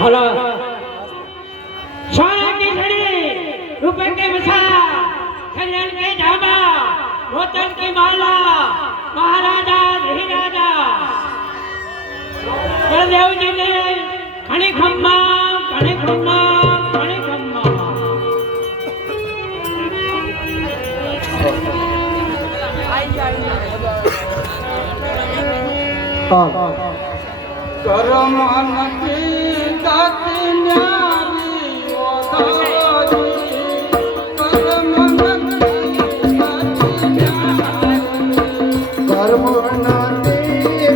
Hello सोने की घड़ी रुपए के बसा खंजर के धामा रोतन की माला महाराजा धीराजा बलदेव जी ने घणी खम्मा घणी खम्मा घणी खम्मा करम नकी दाती न्यारी ओदाजी करम नकी दाती न्यारी करम नकी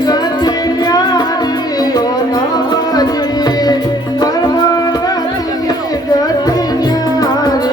दाती न्यारी ओदाजी करम नकी दाती न्यारी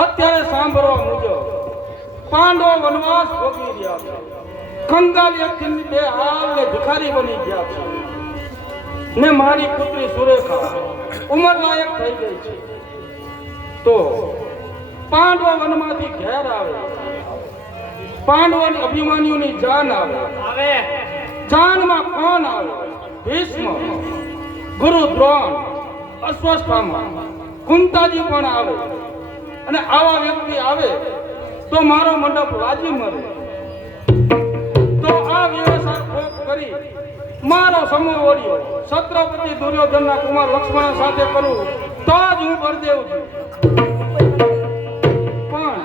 અત્યારે સાંભળવા મુજબ પાંડવો વનવાસ ભોગવી રહ્યા છે. કંગાલિયાથી બે હાલને ભિખારી બની ગયા છે ને મારી પુત્રી સુરેખા ઉંમર લાયક થઈ ગઈ છે. તો પાંડવો વનમાંથી ઘેર આવે, પાંડવોની અભિમાન્યુની જાન આવે. જાનમાં કોણ આવે? ભીષ્મ, ગુરુ દ્રોણ, અશ્વસ્થામા, કુંતાજી પણ આવે. અને આવા વ્યક્તિ આવે તો મારો મંડપ રાજી મરે. તો આ વ્યવસાય ભોગ કરી મારો સમૂહ ઓળ્યો છત્રપતિ દુર્યોધનના કુમાર લક્ષ્મણ સાથે કરું તો જ હું બળદેવ છું. પણ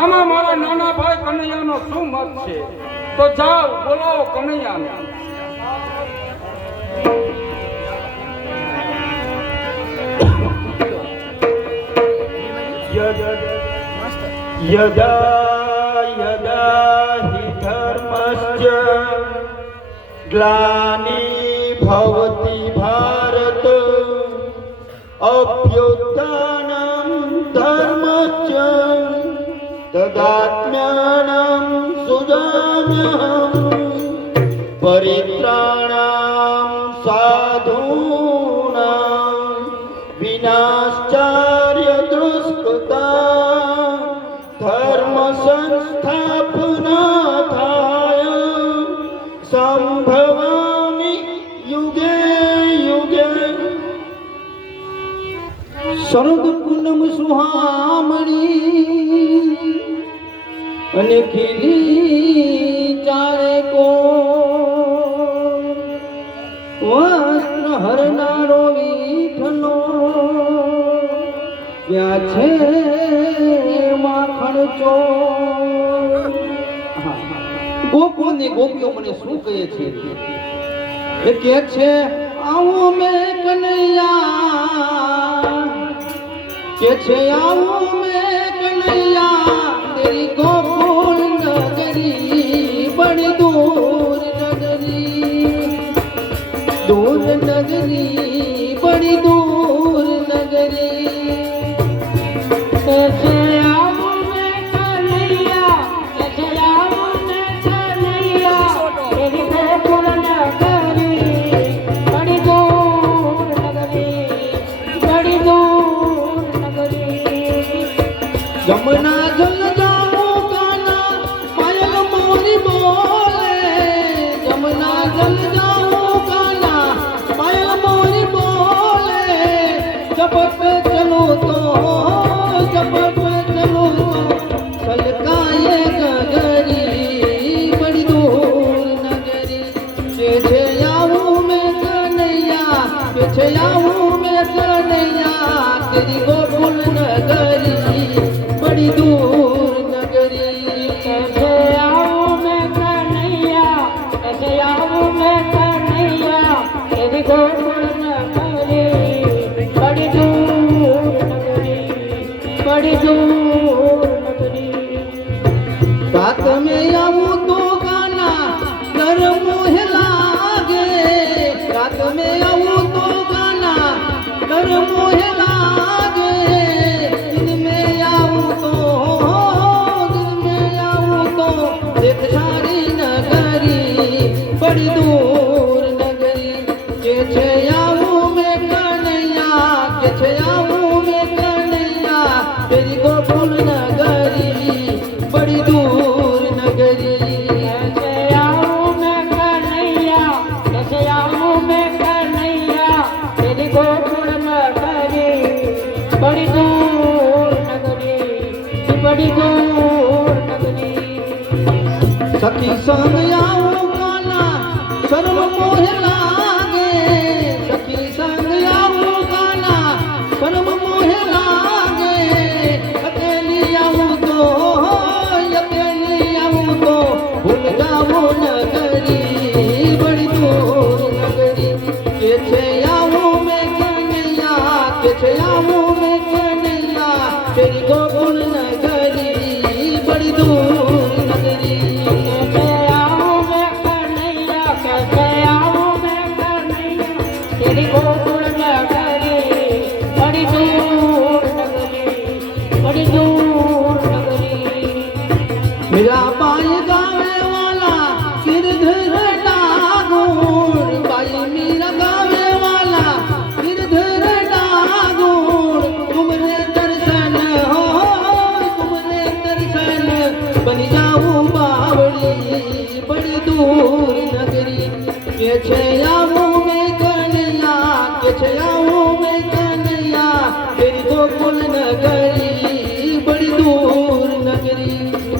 આમાં મારા નાના ભાઈ કનૈયાનો શું મત છે? તો જાઓ બોલાવો કનૈયાને. यदा यदा हि धर्मस्य ग्लानिः भवति भारत अभ्युत्थानं धर्मस्य तदात्म्यानं सुजाम्यहं परित्राणां साधूनां विनाशाय શરદ પૂનમ સુહામણી અને ખીલી ચારે કો વસ્ત્ર હરનારો વિઠલો ત્યાં છે માખણ ચોર. ગોકુળની ગોપીઓ મને શું કહે છે? એ કહે છે આવો મેં કનૈયા, કે છે આવો મેં કનૈયા, તેરી ગોકુળ નગરી બડી દૂર નગરી, દૂર નગરી બડી દૂર નગરી. कैसे आऊं मैं कन्हैया, कैसे आऊं मैं कन्हैया, तेरी गोकुल नगरी बड़ी दूर नगरी, बड़ी दूर नगरी. जमुना जल जाऊं काना पायल मोरी बोले, जमुना जल जाऊं काना पायल मोरी बोले, जपट चलो तो जपट चलो तो सलकाए गगरी बड़ी दूर नगरी. के छे आऊं मैं कन्हैया, के छे आऊं मैं कन्हैया, तेरी गोकुल नगरी बड़ी दूर नगरी. कैसे आऊं मैं कन्हैया, कैसे आऊं मैं कन्हैया, तेरी गोकुल नगरी बड़ी दूर नगरी, बड़ी दूर नगरी. रात में आऊं तो गाना घर मोह लागे, रात में आऊं तो गाना घर मोह लागे, दिन में आऊं तो देख सारी नगरी बड़ी दूर नगरी. के छे आऊं मैं कन्हैया, के छे आऊं मैं कन्हैया, तेरी गोकुल नगरी बड़ी दूर नगरी. कैसे आऊं मैं कन्हैया, कैसे आऊं मैं कन्हैया, तेरी गोकुल नगरी बड़ी दूर नगरी, बड़ी दूर नगरी. सखी संग आऊं काना शर्म मोह लागे, सखी संग आऊं काना शर्म मोह लागे, अकेली आऊं तो भूल जाऊं नगरी बड़ी दूर नगरी. के छे आऊं मैं कन्हैया, के छे आऊं मैं कन्हैया, तेरी गोकुल नगरी बड़ी दूर नगरी. कैसे आऊं मैं कन्हैया, कैसे आऊं मैं कन्हैया, तेरी गोकुल नगरी बड़ी दूर नगरी, बड़ी दूर नगरी. मेरा बाई गावे वाला गिरधर डागुर, बाई मीरा गावे वाला गिरधर डागुर, तुमरे दर्शन हो तुमरे दर्शन बन जाऊं बावड़ी बड़ी दूर नगरी. के छे आऊं मैं कन्हैया, के छे आऊं मैं कन्हैया, तेरी गोकुल नगरी बड़ी दूर नगरी.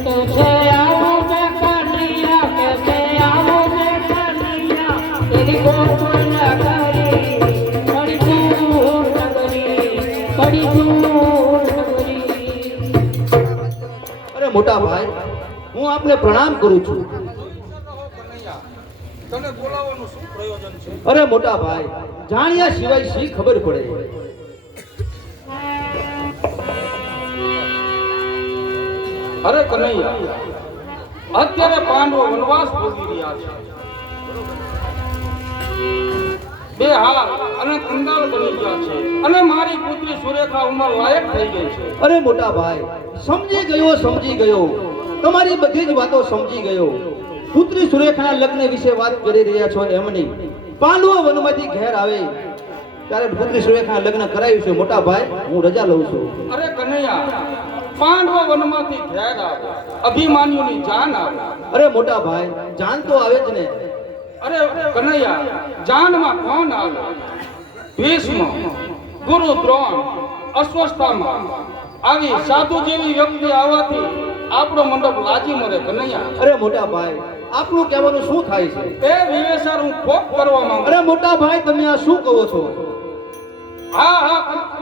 कैसे आऊं मैं कन्हैया, कैसे आऊं मैं कन्हैया, तेरी गोकुल नगरी बड़ी दूर नगरी, बड़ी दूर नगरी. અરે મોટા ભાઈ, હું આપને પ્રણામ કરું છું. તને બોલાવવાનું શું પ્રયોજન છે? અરે મોટા ભાઈ, જાણ્યા સિવાય શી ખબર પડે? અરે કનૈયા, અત્યારે પાંડવો વનવાસ ભોગવી રહ્યા છે. બે હાલ અને કંગાળ બની ગયા છે અને મારી પુત્રી સુરેખા ઉંમર લાયક થઈ ગઈ છે. અરે મોટા ભાઈ, સમજી ગયો, તમારી બધી જ વાતો સમજી ગયો. પુત્રી સુરેખાના લગ્ન વિશે વાત કરી રહ્યા છો એમ નહીં. પાંડવો વનમાંથી ઘેર આવે ત્યારે પુત્રી સુરેખાના લગ્ન કરાવ્યું છે. મોટા ભાઈ, હું રજા લઉં છું. અરે કનૈયા, પાંડવો વનમાંથી ઘેર આવે, અભિમાન્યુની જાન આવે. અરે મોટા ભાઈ, જાન તો આવે જ ને. અરે કનૈયા, જાનમાં કોણ આવે? ભીષ્મ, ગુરુ દ્રોણ અસ્વસ્થતામાં આવી સાધુ જેવી વ્યક્તિ આવવાથી આપણો મંડપ લાજી મરે કનૈયા. અરે મોટા ભાઈ, આપનું કહેવાનું શું થાય છે? એ વિવેસર હું ખોટ કરવા માંગુ. અરે મોટા ભાઈ, તમે આ શું કહો છો? હા હા,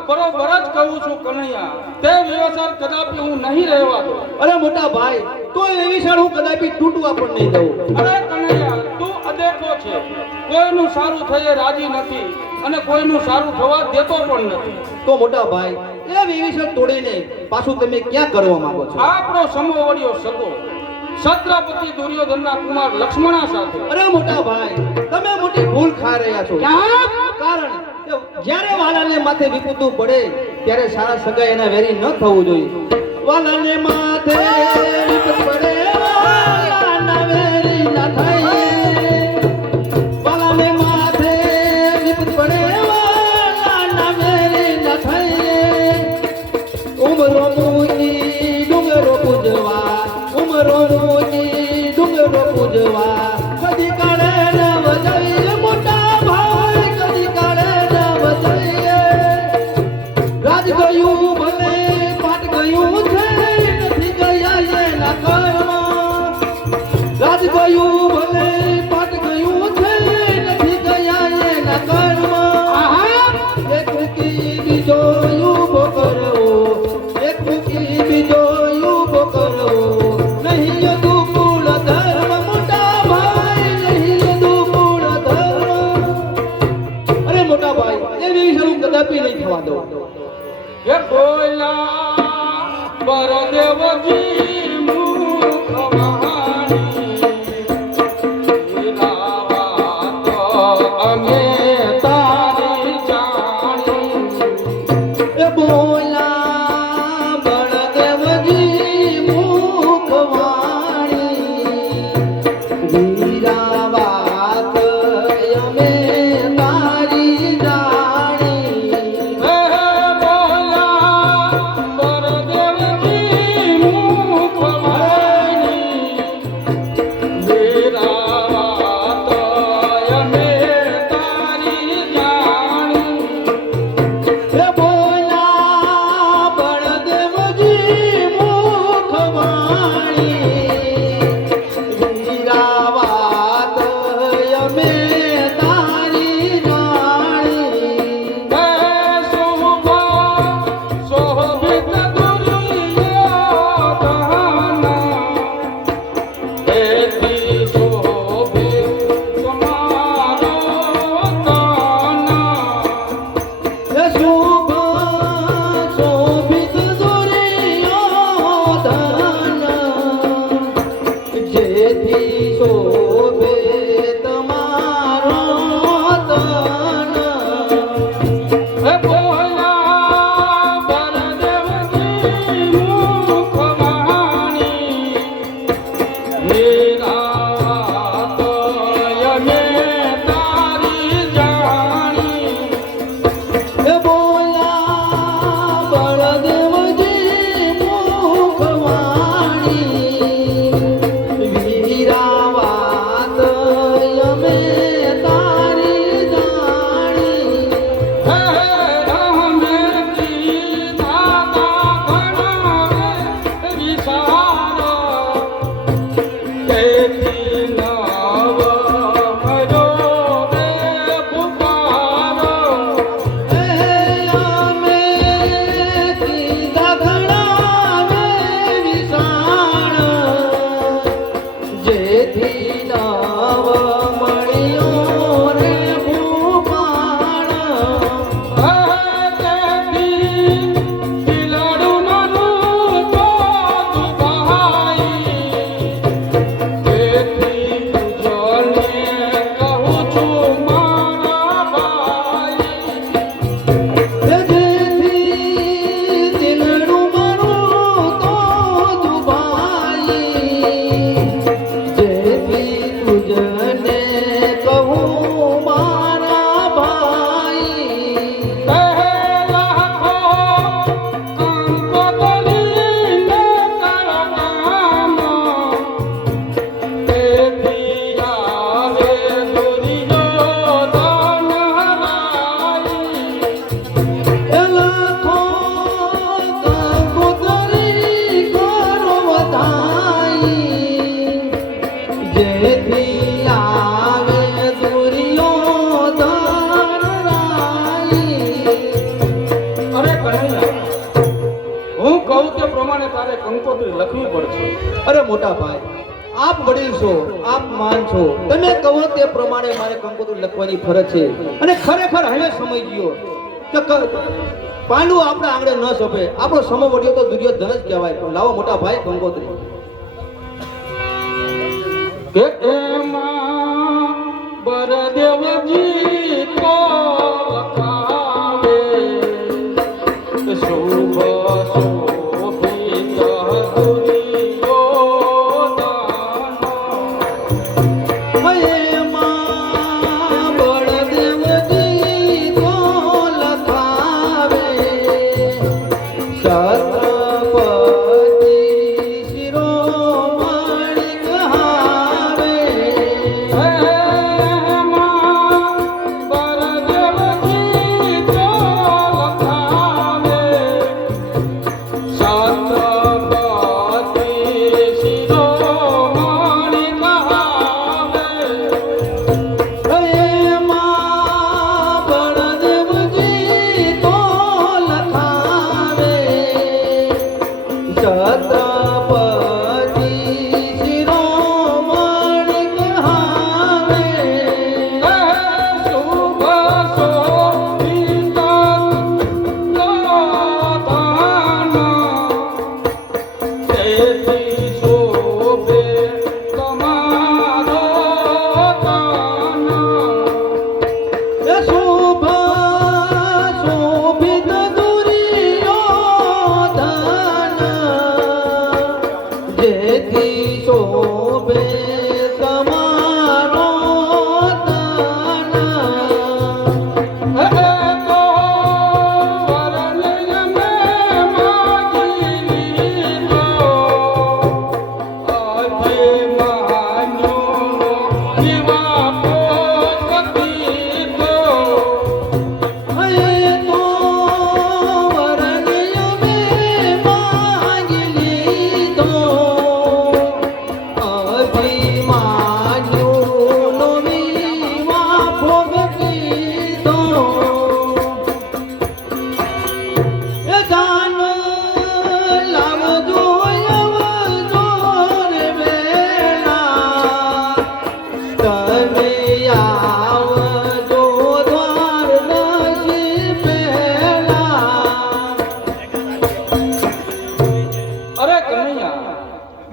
બરોબર જ કહું છું કનૈયા. તે વિવેસર કદાપી હું નહીં રહેવા દઉં. અરે મોટા ભાઈ, તો એ વિશાળ હું કદાપી તૂટવા પણ નહીં દઉં. અરે કનૈયા, તું અદેખો છે. કોઈનું સારું થયે રાજી નથી અને કોઈનું સારું થવા દેતો પણ નથી. તો મોટા ભાઈ, એ વિભીષણ તોડીને પાછું તમે ક્યાં કરવા માંગો છો? આપણો સમોવડિયો સગો છત્રપતિ દુર્યોધનના કુમાર લક્ષ્મણા સાથે. અરે મોટા ભાઈ, તમે મોટી ભૂલ ખાઈ રહ્યા છો. કારણ કે જ્યારે વાલાને માથે વિપતું પડે ત્યારે સારા સગાઈ એના વેરી ન થવું જોઈએ. વાલાને માથે વિપત પડે, વાલાના વેરી ન થાય. વાલાને માથે વિપત પડે, વાલાના વેરી ન થાય. ઉમરો મુની ડુંગરો પૂજવા, ઉમરો મુની ડુંગરો પૂજવા, કદી કાળે નવ જઈએ મોટા ભાઈ, કદી કાળે નવ જઈએ. રાજ ગયું ભલે પાટ ગયું છે, નથી ગયા એના કર્મ. રાજ ગયું ભલે પાટ ગયું છે, નથી ગયા એના કર્મ. એક મૂકી બીજો ઉભો કરવો, એક મૂકી બીજો ઉભો કરવો. નહીં યદુ કુળ ધર્મ મોટા ભાઈ, નહીં યદુ કુળ ધર્મ. અરે મોટા ભાઈ, એ વિષય કદાપી નહીં થવા દો. હે બોલા બરદેવજી મુખ વાણી, વિલાવા તો અમે તારી જાણી. એ બોલા બળદેવજી મુખવાણી, વીરા વાત અમે તારી જાણી. હે બોલા બરદેવજી મુખ વાણી, વિલાવા તો અમે તારી જાણી. એ બોલા અરે મોટા ભાઈ, આપ વડીલ છો, આપ માન છો, તમે કહો તે પ્રમાણે મારે કંકોત્રી લખવાની ફરજ છે. અને ખરેખર હવે સમય ગયો કે પાંડુ આપણા આંગણે ન શોભે. આપણો સમય વળ્યો તો દુર્યોધન જ કહેવાય. પણ લાવો મોટા ભાઈ કંકોત્રી. કે એમાં બળદેવજી તો લખાવે કે શુભ શોભિત દુર્યોધન. એમાં બળદેવજી તો લખાવે છત્રપતિ શિરોમણિ કહાવે. એમાં બળદેવજી તો લખાવે છત્રપતિ શિરોમણિ કહાવે. શુભ શોભિત દુર્યોધન જેથી શોભે તમારો તન.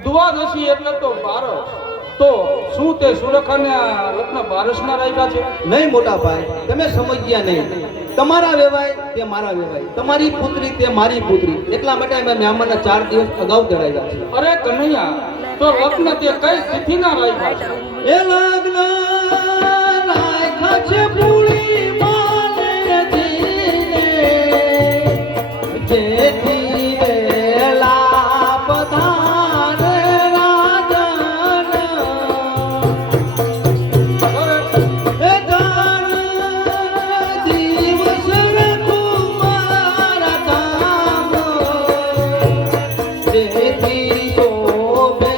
દ્વાદશી એટલે તો બારસ. તો શું તે સુરેખાના લગ્ન બારસના રાખ્યા છે? નહીં મોટા ભાઈ, તમે સમજ્યા નહીં. તમારા વેવાય તે મારા વેવાય, તમારી પુત્રી તે મારી પુત્રી. એટલા માટે અમે મહેમાનના 4 દિવસ અગાઉ તેડાવ્યા છે. અરે કનૈયા, તો લગ્ન તે કઈ તિથિના રાખ્યા છે? એ લગ્ન રાખ્યા છે પૂર્ણિમાને દિને, જેથી વેલા પધારે રાજન. એ ધાર દિવસ કુમાર ધામ, જેથી શોભે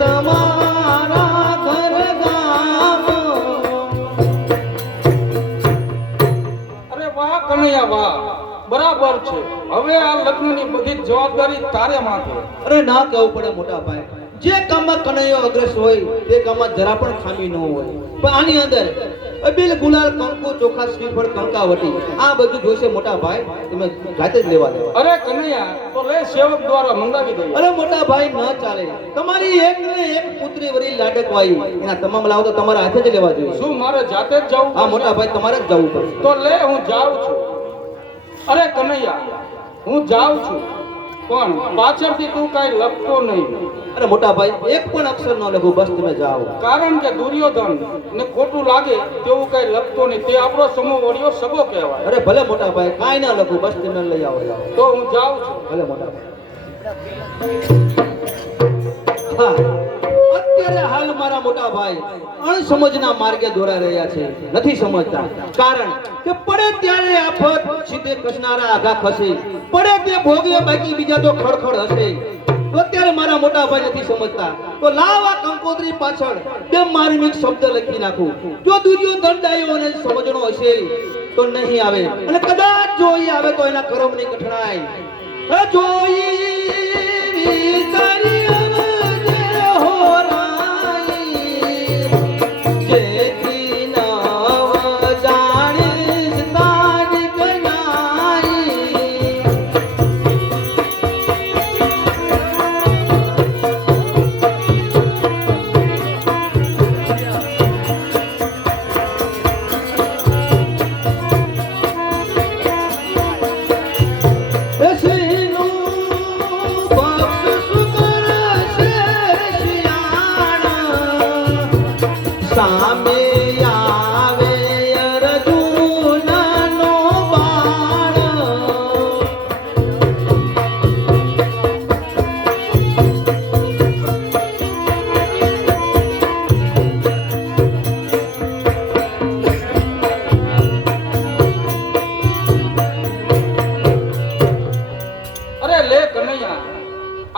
તમારા ઘર ગામ. અરે વાહ કનૈયા વાહ, બરાબર છે. હવે આ લગ્નની બધી જવાબદારી તારે માથે. અરે ના કહેવું પડે મોટા ભાઈ, જે કામમાં કનૈયો અગ્રસ હોય તે કામમાં જરા પણ ખામી ન હોય. પણ આની અંદર અબીલ ગુલાલ કંકુ ચોખા શ્રીફળ કંકાવટી આ બધું જોશે મોટા ભાઈ. તમે જાતે જ લેવા દેવા. અરે કનૈયા, તો લે સેવક દ્વારા મંગાવી દઈએ. અરે મોટા ભાઈ ન ચાલે. તમારી એક ને એક પુત્રી વરી લાડકવાઈ, એના તમામ લાવો તો તમારા હાથે જ લેવા જોઈએ. શું મારે જાતે જ જવું? હા મોટા ભાઈ, તમારે જ જવું પડશે. તો લે હું જાઉં છું. અરે કનૈયા, હું જાઉં છું, પણ પાછળથી તું કાંઈ લખતો નહીં. અરે મોટા ભાઈ, એક પણ અક્ષર ન લખું, બસ તમે જાઓ. કારણ કે દુર્યોધન ને ખોટું લાગે તેવું કઈ લખતો નહીં. તે આપણો સમૂહ વળ્યો સગો કહેવાય. અરે ભલે મોટા ભાઈ, કાંઈ ના લખું, બસ તમે લઈ આવો. તો હું જાઉં છું. ભલે મોટા ભાઈ. હા, અત્યારે હાલ મારા મોટા ભાઈ અણસમજના માર્ગે દોરા રહ્યા છે. નથી સમજતા. કારણ કે પડે ત્યારે આફત, સીધે કસનારા આઘા ખસે. પડે તે ભોગે, બાકી બીજા તો ખડખડ હશે. તો અત્યારે મારા મોટા ભાઈ નથી સમજતા. તો લાવ આ કંકોત્રી પાછળ બે માર્મિક શબ્દ લખી નાખું. જો દુર્યોધન ડાયોને સમજણો હશે તો નહીં આવે, અને કદાચ જો એ આવે તો એના કર્મની કઠણાઈ જોઈ વિચારી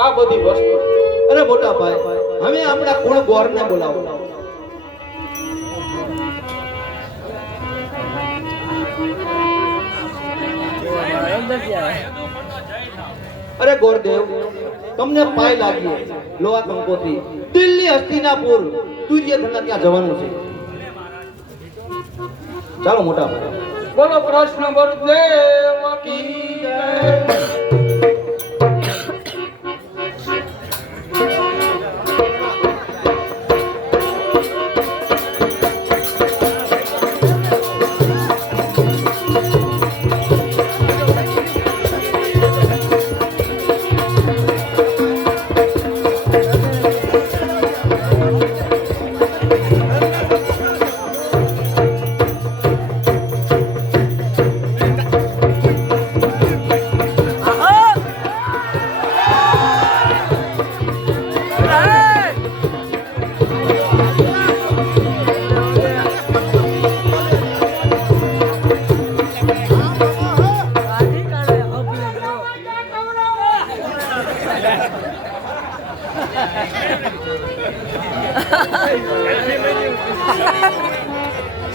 આ બધી વસ્તુ. અરે મોટા ભાઈ, હવે આપણા કુળ ગોરને બોલાવો. અરે ગોરદેવ, તમને પાય લાગી લોહા કંકોથી દિલ્હી હસ્તિનાપુર દુર્યોધનના ત્યાં જવાનું છે. ચાલો મોટા ભાઈ. બોલો કૃષ્ણ બળદેવ કી જય.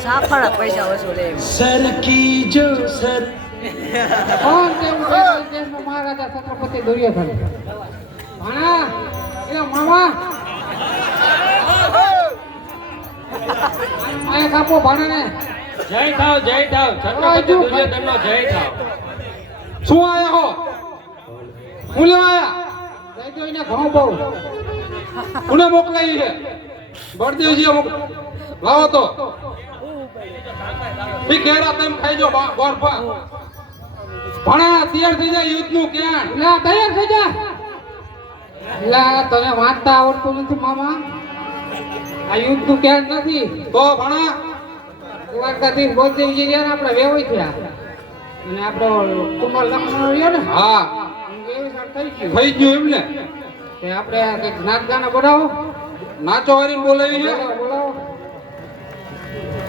સાફાળા પૈસા વસૂલે સર કી જો સર કોણ તેવું દેશનો મહારાજા છત્રપતિ દુર્યોધન? ભાણા એ મામા આય કાપો ભાણાને. જય થાવ છત્રપતિ દુર્યોધનનો જય થાવ. શું આયા હો? હું લેવા આયા? જઈ જોઈને ઘણું બહુ કોને મોકલાવી છે? બળદેવજીએ લાવો તો ઈ ઘેરા તેમ ખાઈ જો ગોરફા. ભણા તૈયાર થઈ જાય યુદ્ધનું ક્યાં? લા તૈયાર થઈ જા. લા તને વાંચતા આવડતું નથી મામા. આ યુદ્ધનું ક્યાં નથી. તો ભણા દ્વારકાધીશ બળદેવજી રહ્યા ને આપણે વેવાઈ થયા અને આપણો કુમાર લક્ષ્મણ રહ્યો ને હા વેવાઈ થઈ ગયું. થઈ ગયું એમ ને. તે આપણે કંઈક નાચ ગાના બનાવો. નાચો હારી બોલાવી છે. બોલાવો, બોલાવો.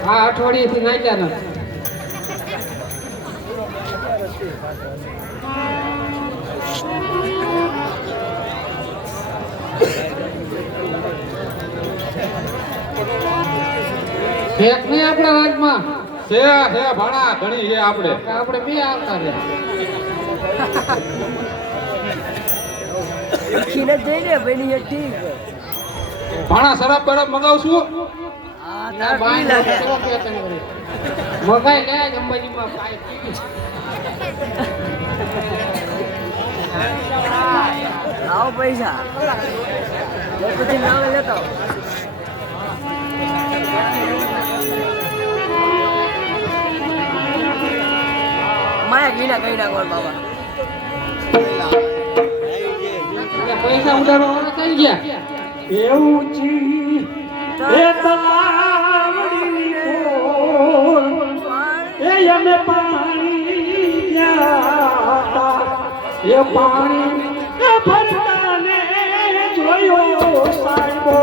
આ અઠવાડિયેથી નાચ્યા નથી. શેખ નહીં આપણા રાજમાં. છે ભણા ઘણી છે આપણે. આપણે બે આવતા રહ્યા. ખીને જઈને બની ઠીક ભણા શરાબ બરાબ મગાવશું. આ ના તાર બાઈ પી લાગે કેવો કેતન કરે. મગાઈ લે અંબાજીમાં પાય પીવી. લાવો પૈસા પછી નામે લેતો માયા ગીના કઈ ના કોણ બાબા એટલે પૈસા ઉડાડવા વાળા થઈ ગયા. એવું જી એ તલાવડી બોલ એ અમે પાણી ગયા એ પાણી એ ભરતાને જોયો સાહેબો.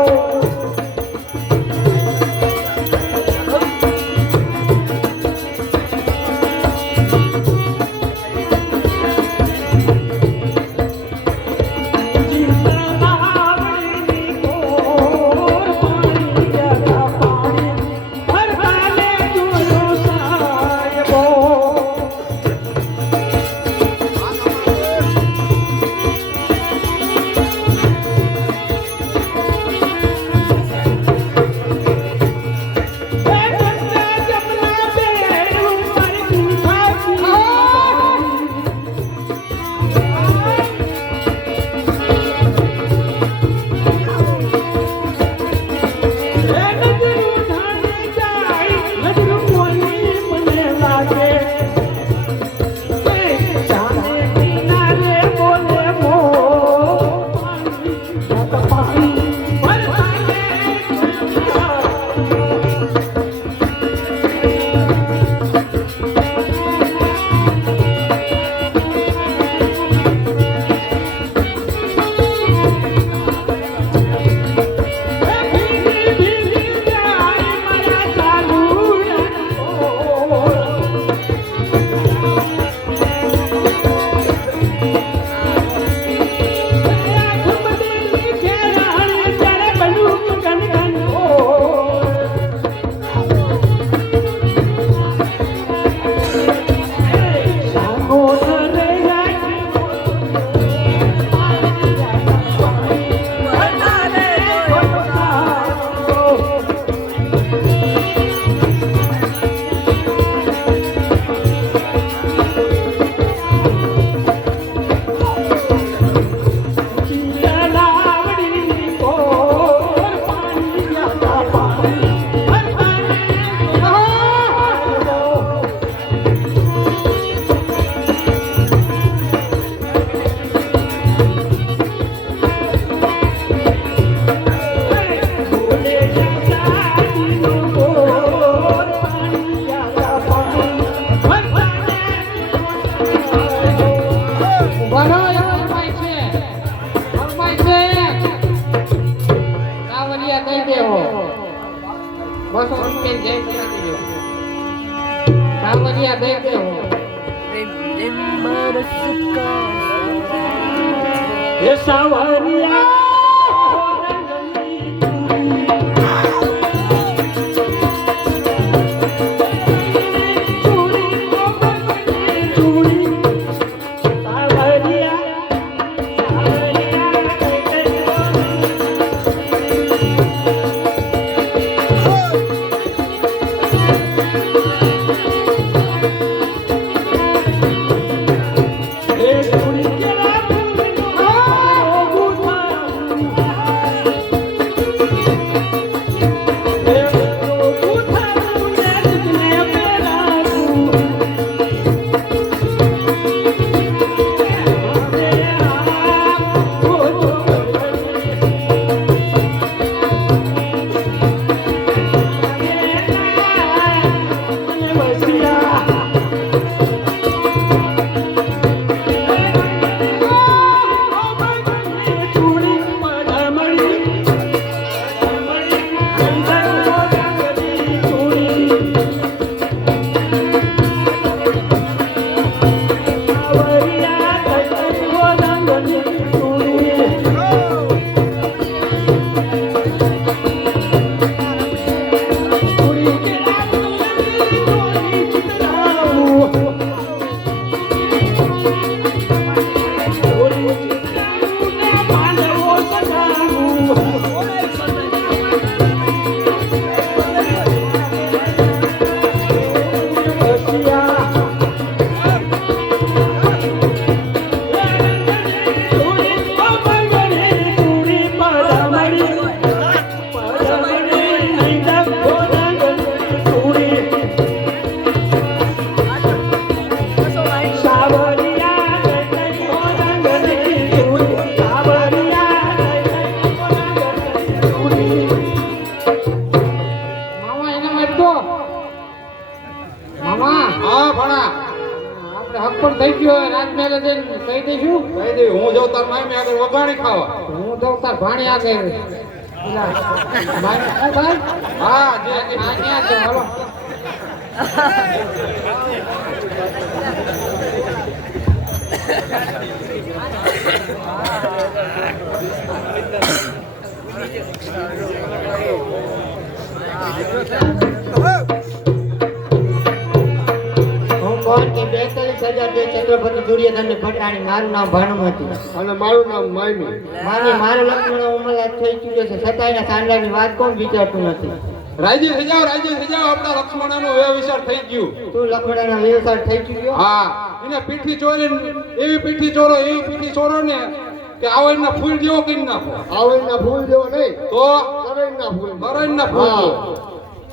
ફોન પે જય કરી સાવરિયા દે દે હે સાવરિયા થઈ ગયો રાજમહેલ જઈને કહી દઈશું કહી દે હું જાઉં તાર મામી આગળ વઘાણી ખાવા હું તો તાર ભાણી આગળ ભાઈ હા જે અહીંયા તો હાલો છત્રપતિ સૂર્યધનની પટાણી મારું નામ ભાનુમતી અને મારું નામ મામી મામી મારો લક્ષ્મણ ઉમલાદ થઈ ચૂક્યો છે છતાંય સાંડાની વાત કોણ વિચારતું નથી રાજી થઈ જાવ આપણા લક્ષ્મણનો વ્યવસાર થઈ ગયું તું લખડાનો વ્યવસાય થઈ ચૂક્યો હા એને પીઠી ચોરી એવી પીઠી ચોરો ને કે આવડના ફૂલ જેવો કરી નાખો આવડના ફૂલ જેવો નહીં તો કરેણના ફૂલ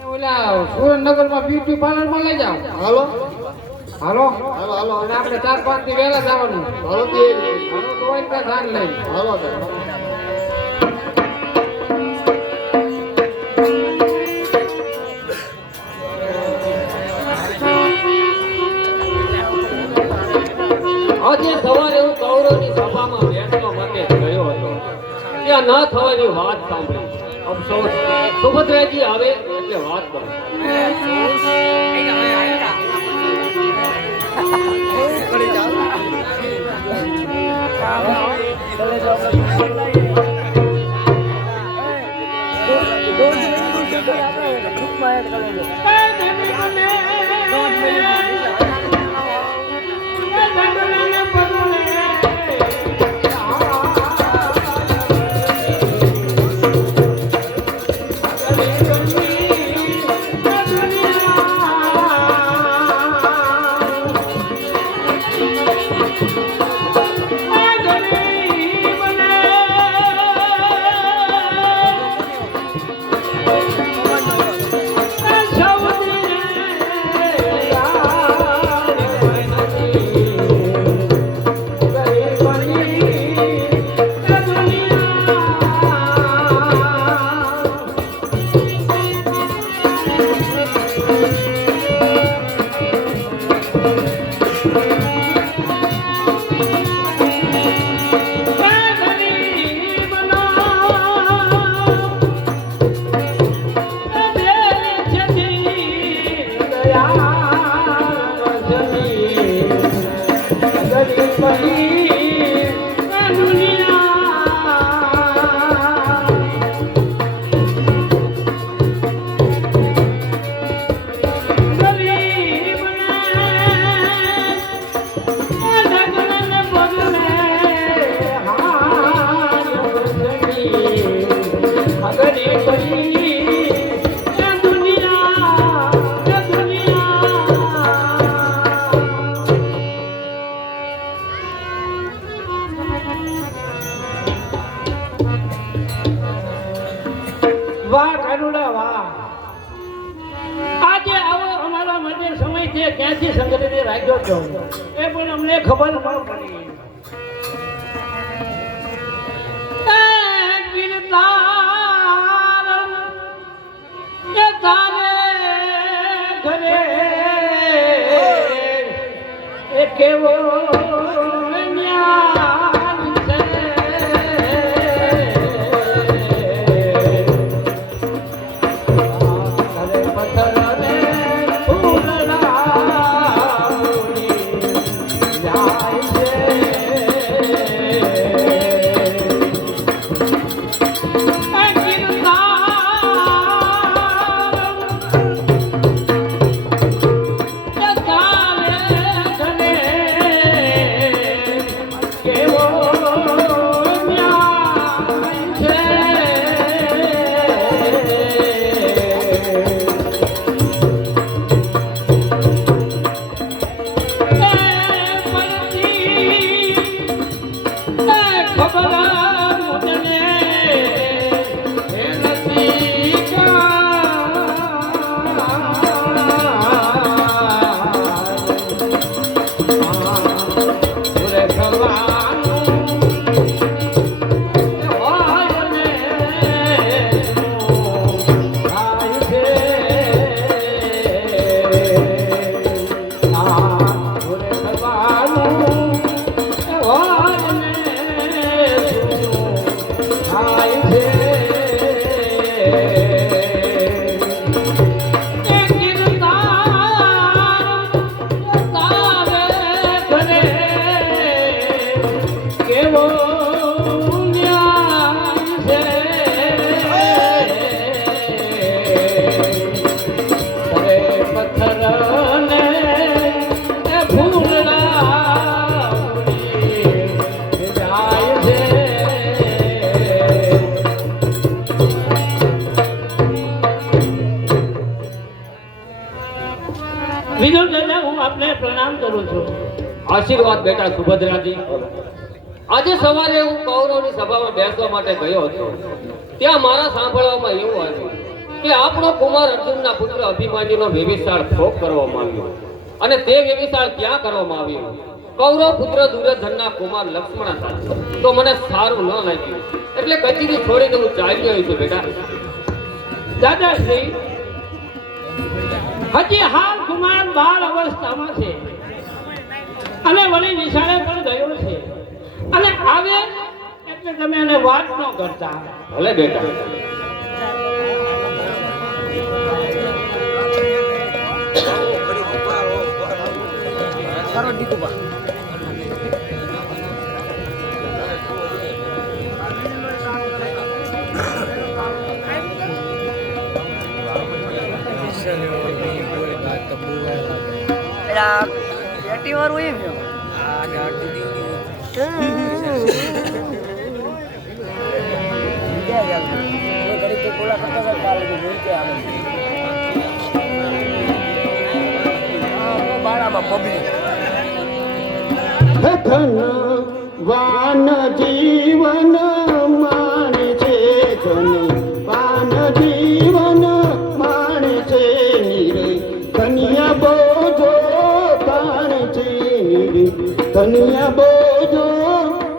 ઓલા સુરેન્દ્રનગરમાં બ્યુટી પાર્લરમાં લઈ જાઓ હાલો હાલો હાલો અને આપણે 4-5 થી વહેલા જવાનું હાલો તો હોય ત્યાં ધાન લઈ હાલો આજે સવારે હું કૌરવની સભામાં બેસવા માટે ગયો હતો ત્યાં ન થવાની વાત સાંભળી અફસોસ સુભદ્રાજી આવે એટલે વાત કરો પહેલેથી સંગતીને રાખ્યો જ છું. એ પણ અમને ખબર ન પડી. એ ગિરનાર એ તારે ઘરે એ કેવો ન્યાલ છે. ઘરે પથ્થરને ફૂલડા ઉડી જાય છે. એ વિનોદ દાદા, હું આપને પ્રણામ કરું છું. આશીર્વાદ બેટા સુભદ્રાજી. આજે સવારે હું કૌરવની સભામાં બેસવા માટે ગયો હતો. ત્યાં મારા સાંભળવામાં એવું આવ્યું કે આપણો કુમાર અર્જુનના પુત્ર અભિમન્યુનો વ્યભિચાર ભોગ કરવામાં આવ્યો. અને તે વ્યભિચાર ક્યાં કરવામાં આવ્યો? કૌરવ પુત્ર દુર્યોધનના કુમાર લક્ષ્મણ સાથે. તો મને સારું ન લાગ્યું, એટલે કચેરી છોડીને હું ચાલી ગયો છું બેટા. દાદાશ્રી, હજી હાલ કુમાર બાળ અવસ્થામાં છે અને વળી નિશાળે પણ ગયો છે. અને આવે એટલે તમે એને વાત ન કરતા. ભલે બેટા. વાન જીવન માણે છે, વાન જીવન માણે છે, કન્યા બોજો તાણે છે, કન્યા બોજો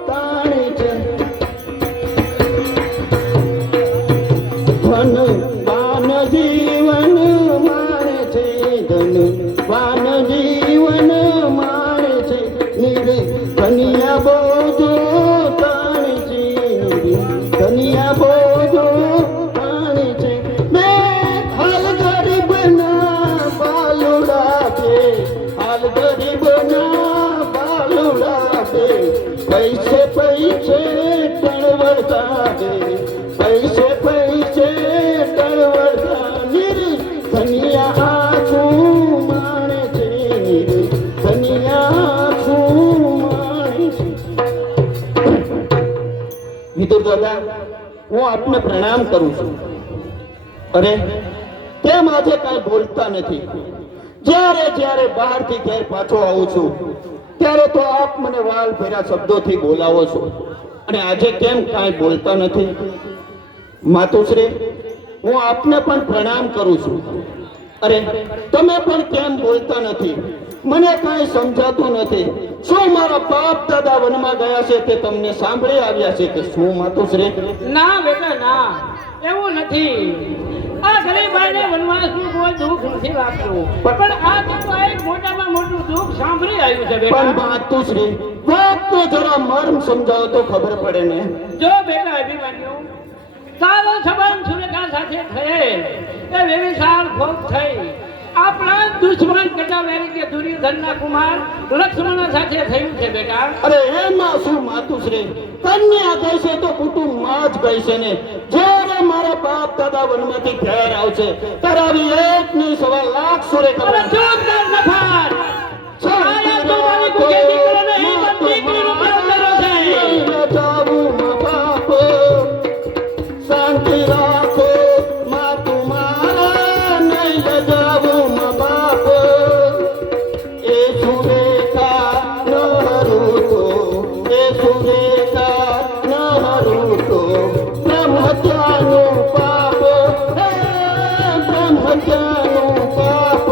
તાણે છે. ધન વાન જીવન માણે છે, ધન વાન જીવન માણે છે, કન્યા બોજો તાણે છે, કન્યા બોજો તાણે છે. મેં હાલ ગરીબના બાલુડા છે, હાલ ગરીબના બાલુડા છે, પૈસે પૈસે તળવડતા છે, પૈસે પૈસે તળવડતા. કન્યા આછું માણે છે, કન્યા વિદુર દાદા, હું આપને પ્રણામ કરું છું. અરે કેમ આજે કાંઈ બોલતા નથી? જ્યારે જ્યારે બહારથી ઘેર પાછો આવું છું ત્યારે તો આપ મને વાલ ભર્યા શબ્દોથી બોલાવો છો, અને આજે કેમ કાંઈ બોલતા નથી? માતુશ્રી, હું આપને પણ પ્રણામ કરું છું. અરે તમે પણ કેમ બોલતા નથી? મને કાંઈ સમજાતું નથી. શું મારા બાપ દાદા વનમાં ગયા છે તે તમને સાંભળી આવ્યા છે કે શું માતુશ્રી? ના બેટા ના, એવું નથી. આ ગરીબાઈને વનવાસનું કોઈ દુઃખ નથી લાગતું, પણ આ તો એક મોટામાં મોટું દુઃખ સાંભળી આવ્યું છે પણ બેટા. માતુશ્રી વાત તો જરા મર્મ સમજાવો તો ખબર પડે ને. જો બેટા અભિમાન્યુ, તારો સંબંધ સુરેખા સાથે થયેલ એ વ્યભિચાર ભોગ થઈ આપણા દુશ્મન કટાવેરી કે દુર્યોધનના કુમાર લક્ષ્મણ સાથે થયું છે બેટા. અરે એમાં શું માતુશ્રી, કન્યા ગઈ છે તો કુટુંબમાં જ ગઈ છે ને. જ્યારે મારા બાપ દાદા વનમાંથી ઘેર આવશે ત્યારે આવી એક ની સવા લાખ સુરેખા અરે ચૂપ કર નફાર. આયા તો મારી કુકે દીકરોને એ પણ દીકરીનો પ્રેમ કર્યો છે. શાંતિ રાખો માં તુમારા નહીં લજાવું માં બાપ. એ સુરેખા ન હરુતો, એ સુરેખા ન હરુતો. બ્રહ્મ હત્યાનું પાપ, હે બ્રહ્મ હત્યાનું પાપ.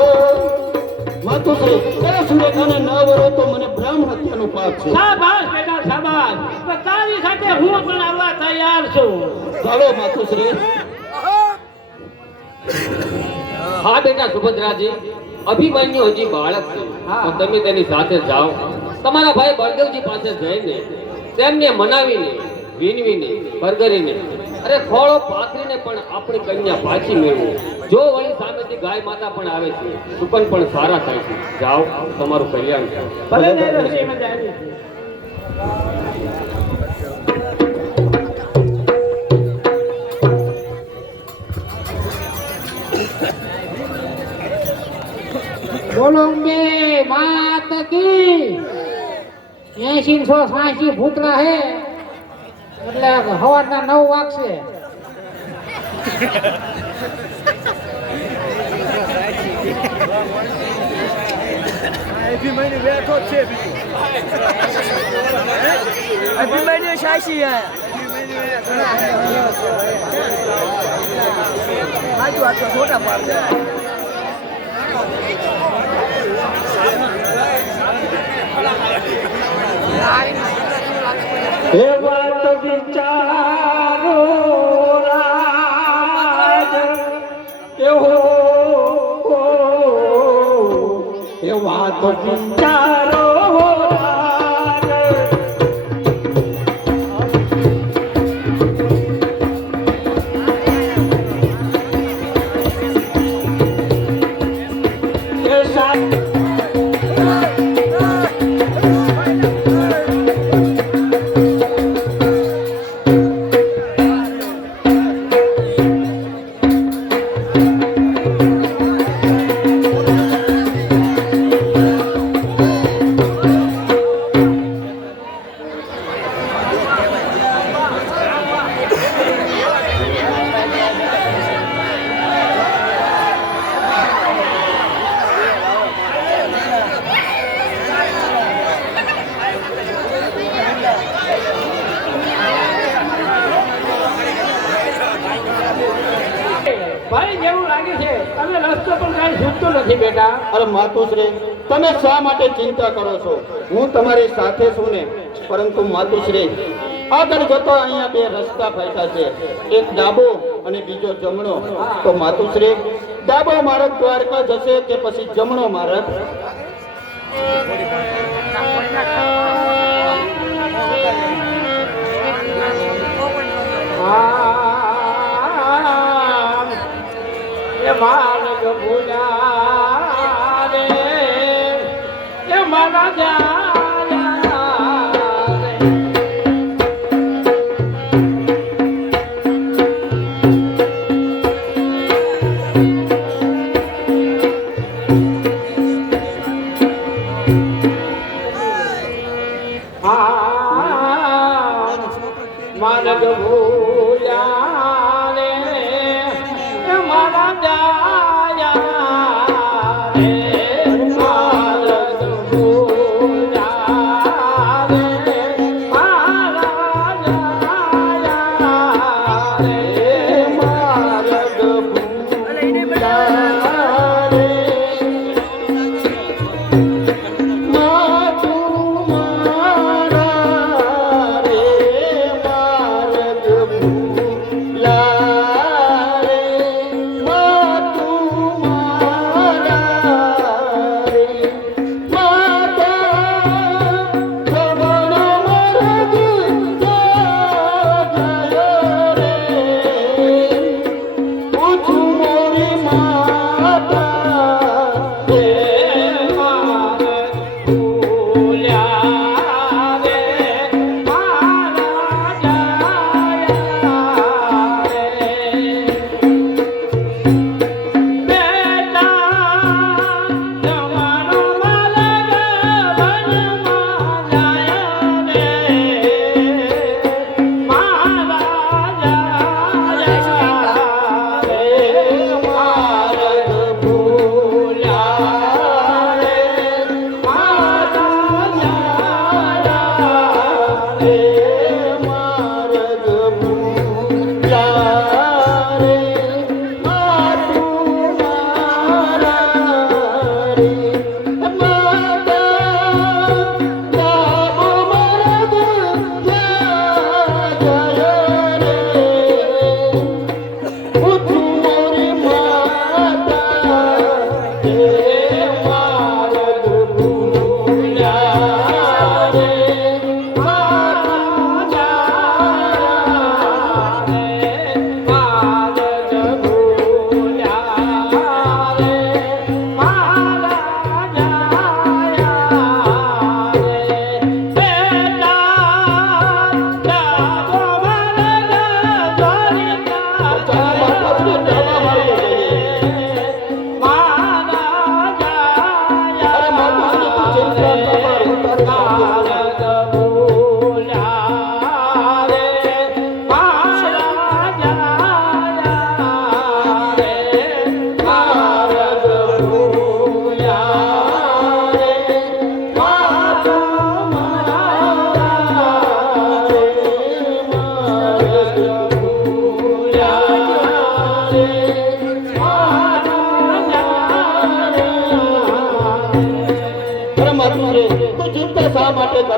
માતુશ્રી એ સુરેખાને ન વરો તો મને બ્રહ્મ હત્યાનું પાપ છે. શાબાશ બેટા શાબાશ. તો તારી સાથે હું પણ આવવા તૈયાર છું. ચાલો માતુશ્રી. હા બેટા સુભદ્રાજી, અભિમન્યુ હજી બાળક છે, તો તમે તેની સાથે જાઓ. તમારા ભાઈ બળદેવજી પાસે જઈને તેમને મનાવીને, વિનવીને, પરગરીને, અરે ખોળો પાથરીને પણ આપણી કન્યા પાછી મેળવો. જો વળી સામેથી ગાય માતા પણ આવે છે, સુકન પણ સારા થાય છે. જાઓ, તમારું કલ્યાણ થાય. ભલે ને રસી મજા આવી. બોલો અંબે માત કી. 80-180 ભૂતરા હે એટલે સવારના 9 વાગશે. અભિમાન્યુ શાસી આજુ આ તો છોટા પાડ હે વાત વિચારો રાજ એવો, હે વાત વિચારો રાજ. એ સાથ ભાઈ જેવું લાગે છે અને રસ્તો પણ કાંઈ છૂટતો નથી બેટા. અરે માતુશ્રી તમે શા માટે ચિંતા કરો છો? હું તમારી સાથે છું ને. પરંતુ માતુશ્રી આગળ જતો અહીંયા બે રસ્તા ફાટ્યા છે, એક ડાબો અને બીજો જમણો. તો માતુશ્રી ડાબો માર્ગ દ્વારકા જશે કે પછી જમણો માર્ગ? એ માર્ગ ભૂલ્યા રે, એ મારા જાયા રે. માર્ગ ભૂલ્યા રે, એ મારા જાયા રે. માર્ગ ભૂલ્યા રે, મારા જાયા રે. માર્ગ ભૂલ્યા રે.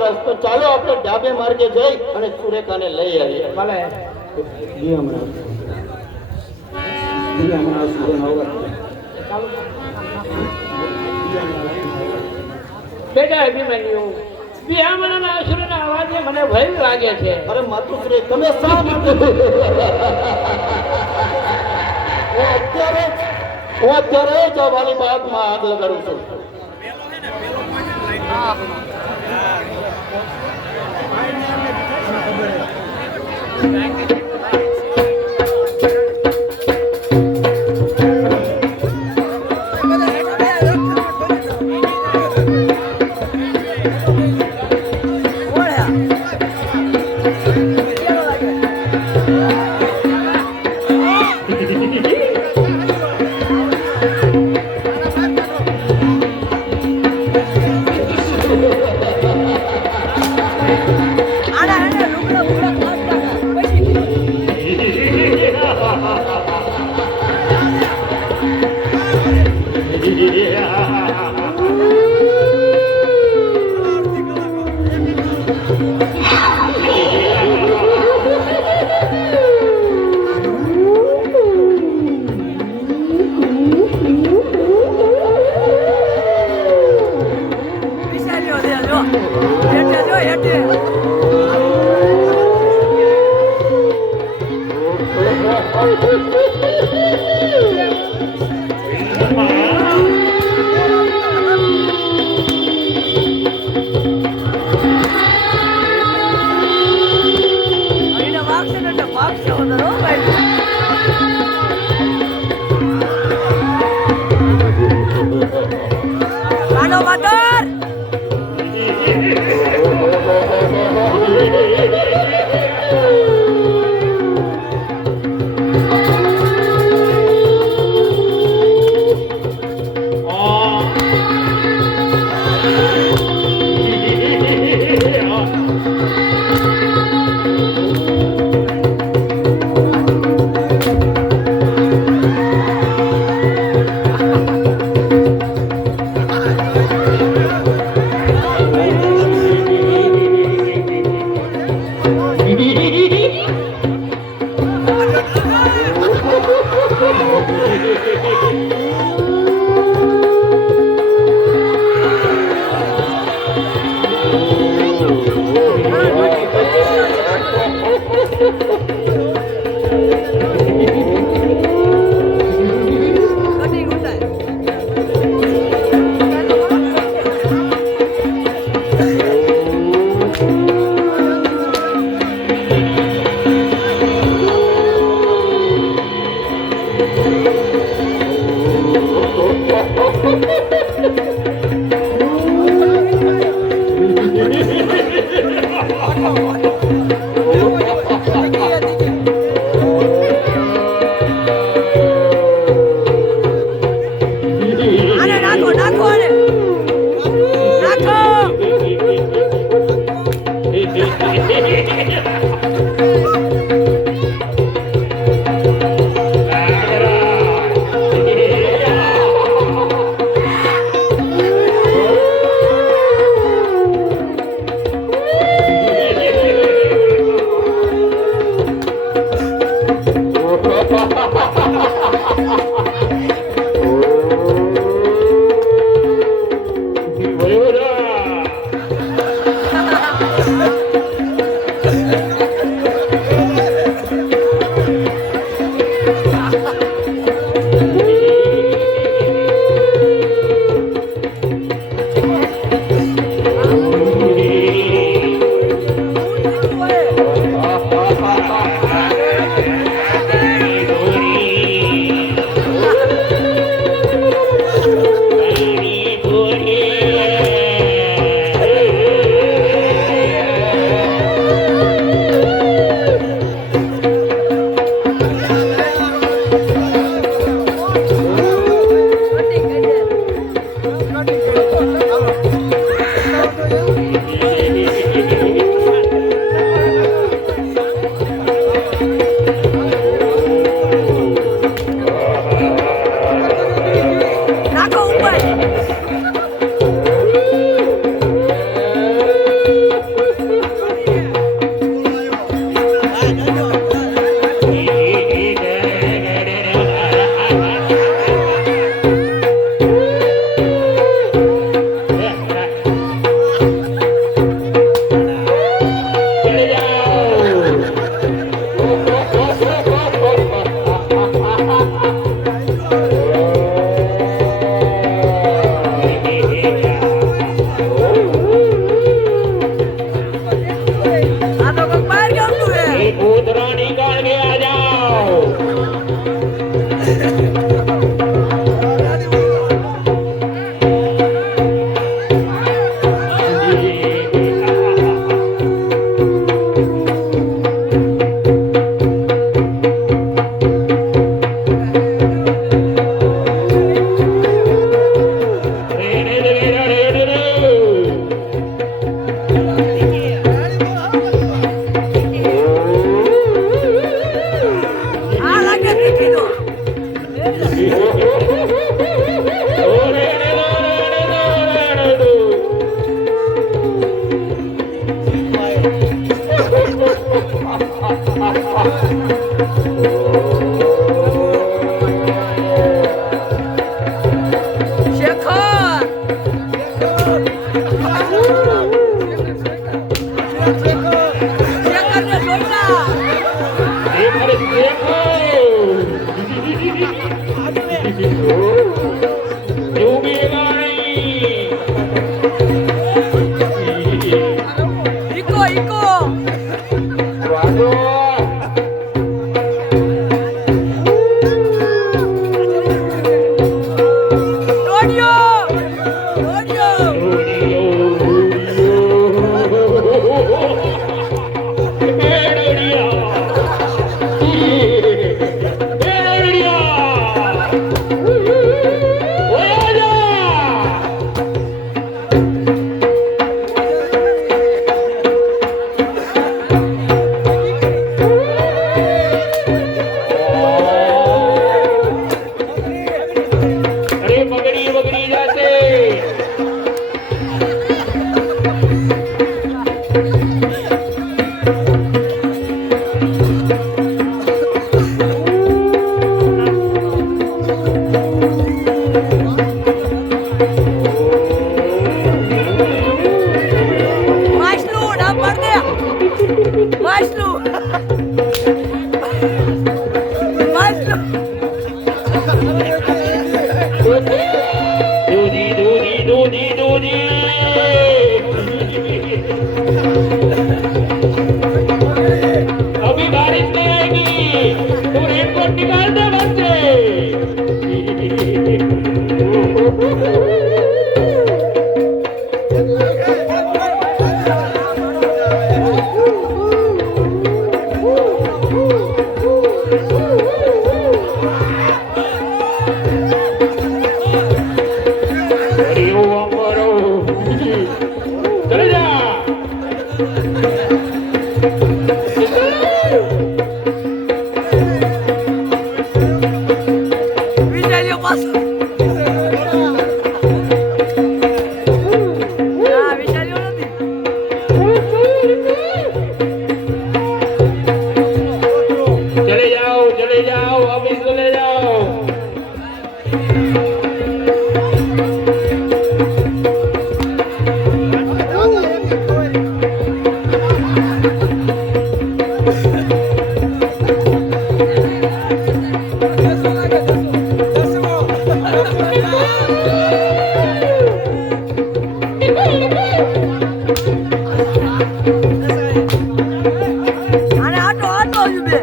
સરસ. તો ચાલો આપણે ડાબે માર્ગે જઈ અને સુરેખાને લઈ આવીએ. ભલે જી હમણાં. જી હમણાં સુરેખ આવવા. બેટા અભિમન્યુ વિહામણાના અસુરના અવાજે મને ભય લાગે છે. અરે માતુશ્રી, તમે શા માટે હું અત્યારે જ આ વાલી બાગમાં આગ લગાડું છું. શેખરને જોઈતા. એ મારે દેખો ડૂબી ગઈ ઈકો ઈકો. વાજો દોડ્યો દોડ્યો. અરે બગડી બગડી જાશે માછલું ના પડે. માછલું. માછલું. દૂધી દૂધી દૂધી દૂધી अभी बारिश नहीं आएगी तो रेनकोट निकाल दे बच्चे अरे ओ अमरो चले जा વિચાર્યો પાછો. ના વિચાર્યો નથી. चले जाओ अभी चले जाओ આને આટો આટો જ બે.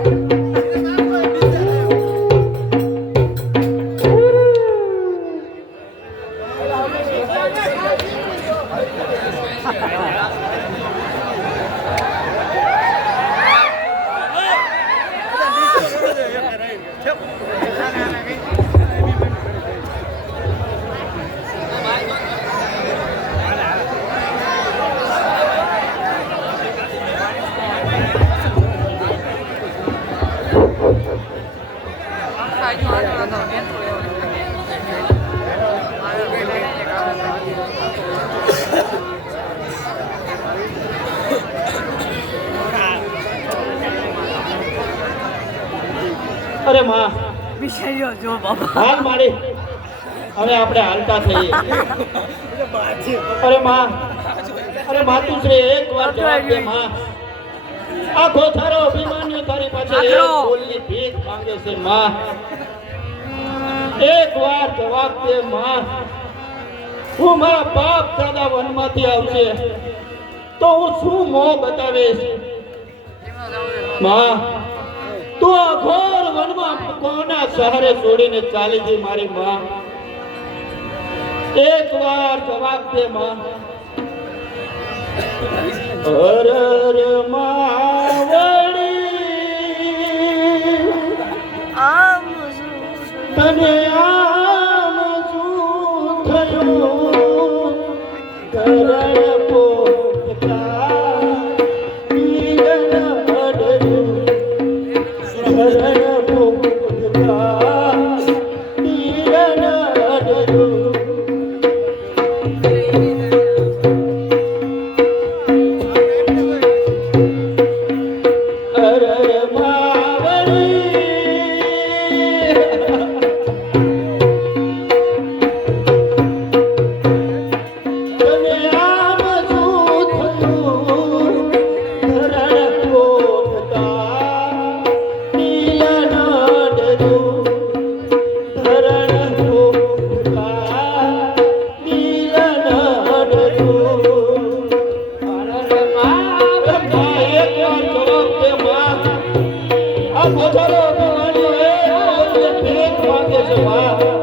અરે માં વિચાર્યો જો બાબા. હાલ મારી હવે આપણે હાલતા થઈએ અરે માં તું શ્રી એક વાર જવાબ દે માં આખો થારો અભિમાન્યો તારી પાસે એક બોલની ભીખ માંગે છે માં એક વાર જવાબ દે માં હું મારા બાપ દાદા વનમાંથી આવશે તો હું શું મોં બતાવીશ માં તું આ ઘોર વનમાં કોના સહારે છોડીને ચાલી ગઈ મારી માં એક વાર જવાબ દે માં અરર માવડી આમ તને આમ શું થયું કરણ પોતા વીરન અડરું કરણ પોતા વીરન અડરું વખતે માં આ ગોજારો અભિમાનીઓ એ ભેટ માંગે છે માં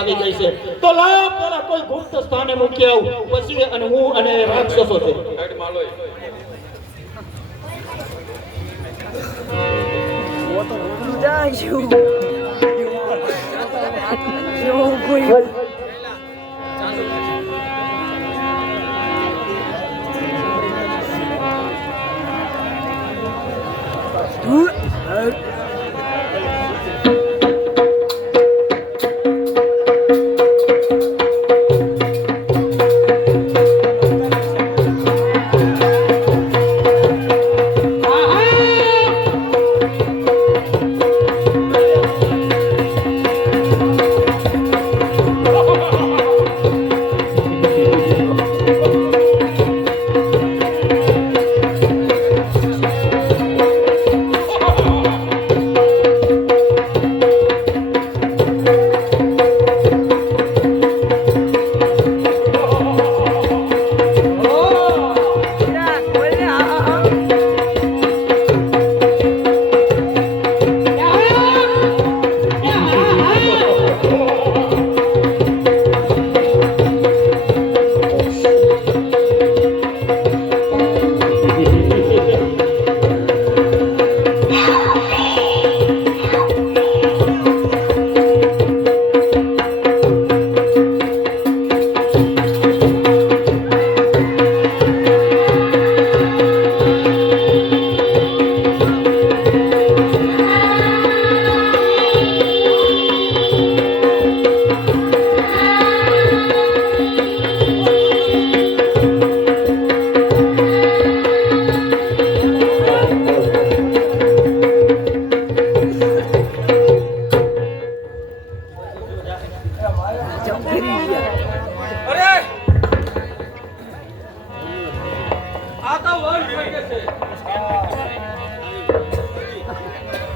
આવી ગઈ છે તો લાવ પેલા કોઈ ગુપ્ત સ્થાને મૂકી આવું પછી અને હું અને રાક્ષસો છે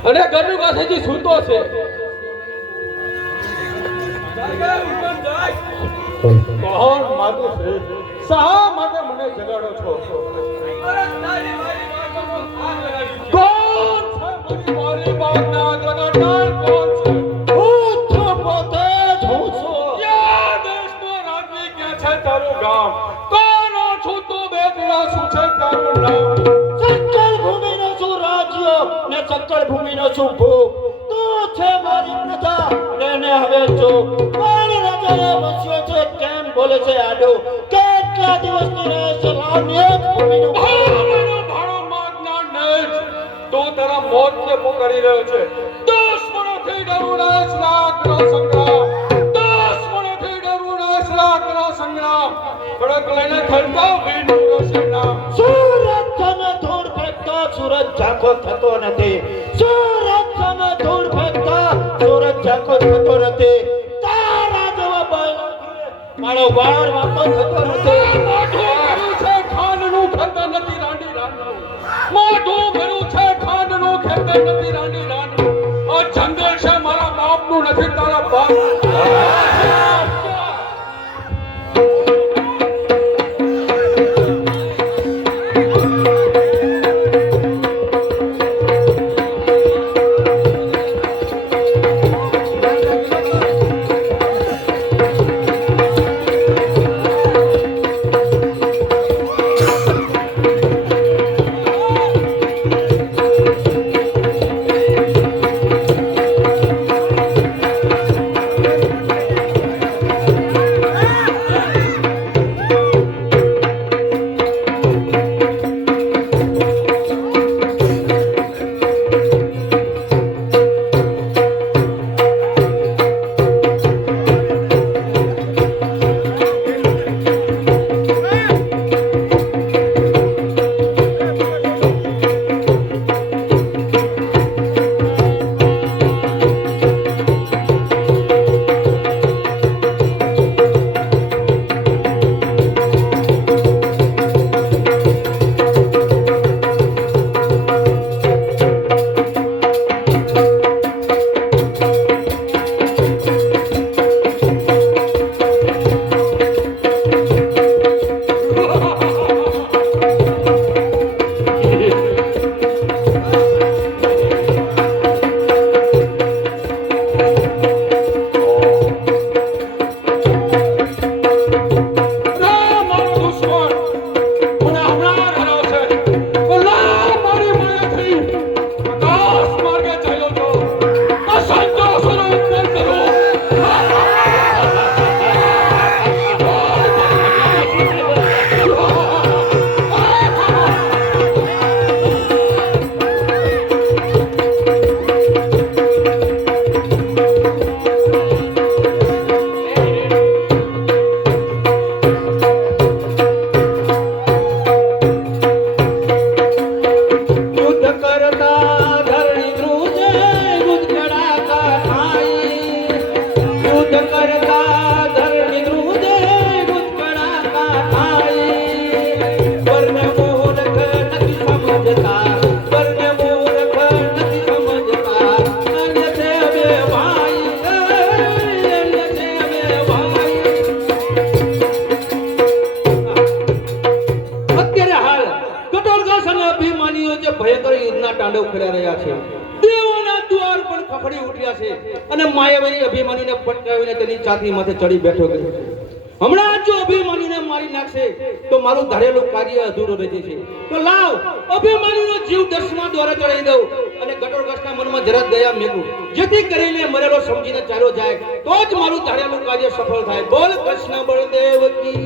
અને ઘરનું પાસેથી સૂતો છે. કોણ માતું છે? શા માટે મને જગાડો છો? કોણ છે મારી બાગના આગ લગાડનાર? કોણ છે? હું તો પોતે જ હું છું. ક્યાં દેશનો રાજવી? ક્યાં છે તારું ગામ? કોનો છું તું? બેટડા શું છે તારું નામ? સક્કલ ભૂમિનો છું રાજ્ય ને સક્કલ ભૂમિનો છું ભૂપ. તું છે મારી પ્રજા તેને હવે જો કોણ રાજાએ વસ્યો છે કેમ બોલે છે આડો? કેટલા દિવસથી રહે છે લાવને ભૂમિનું ભાડો માંગનાર નેજ તો તારા મોતને પોકારી રહ્યો છે. દુશ્મનોથી ડરું નાશના કરો સંગ્રામ. દુશ્મનોથી ડરું નાશના કરો સંગ્રામ. ખડક લઈને ખડકા વીરનું સેના. સૂરજ સામે ધૂળ ફેંકતા સૂરજ ઝાંખો થતો નથી. સૂરજ સામે ધૂળ ફેંકતા સૂરજ ઝાંખો થતો નથી. તારા જેવા બાયલા મારો વાર વાંકો થતો નથી. મોઢું ભર્યું છે ખાંડનું ખેતર નથી રાંડી રાંડનું. મોઢું ભર્યું છે ખાંડનું ખેતર નથી રાંડી રાંડનું. આ જંગલ છે મારા બાપનું નથી તારા બાપનું. ભયંકર યુદ્ધના તાંડવ ખેલા રહ્યા છે. દેવોના દ્વાર પર ખખડી ઉઠ્યા છે અને માયાવીની અભિમાનીને પટકાવીને તેની છાતી માથે ચડી બેઠો ગયો છે. હમણાં જો અભિમાનીને મારી નાખશે તો મારું ધારેલું કાર્ય અધૂરું રહી જશે. તો લાવ અભિમાનીનો જીવ દર્શના દ્વારા ચડાવી દઉં અને ઘટોળઘસના મનમાં જરા દયા મેકું, જેથી કરીને મરેલો સમજીને ચાલ્યો જાય તો જ મારું ધારેલું કાર્ય સફળ થાય. બોલ કૃષ્ણ બળદેવ કી.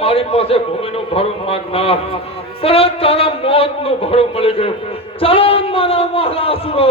મારી પાસે ભૂમિનું ભાડું માંગનાર પરત તારા મોતનું ભાડું મળી ગયું. ચાલો મારા મહારાસુરો.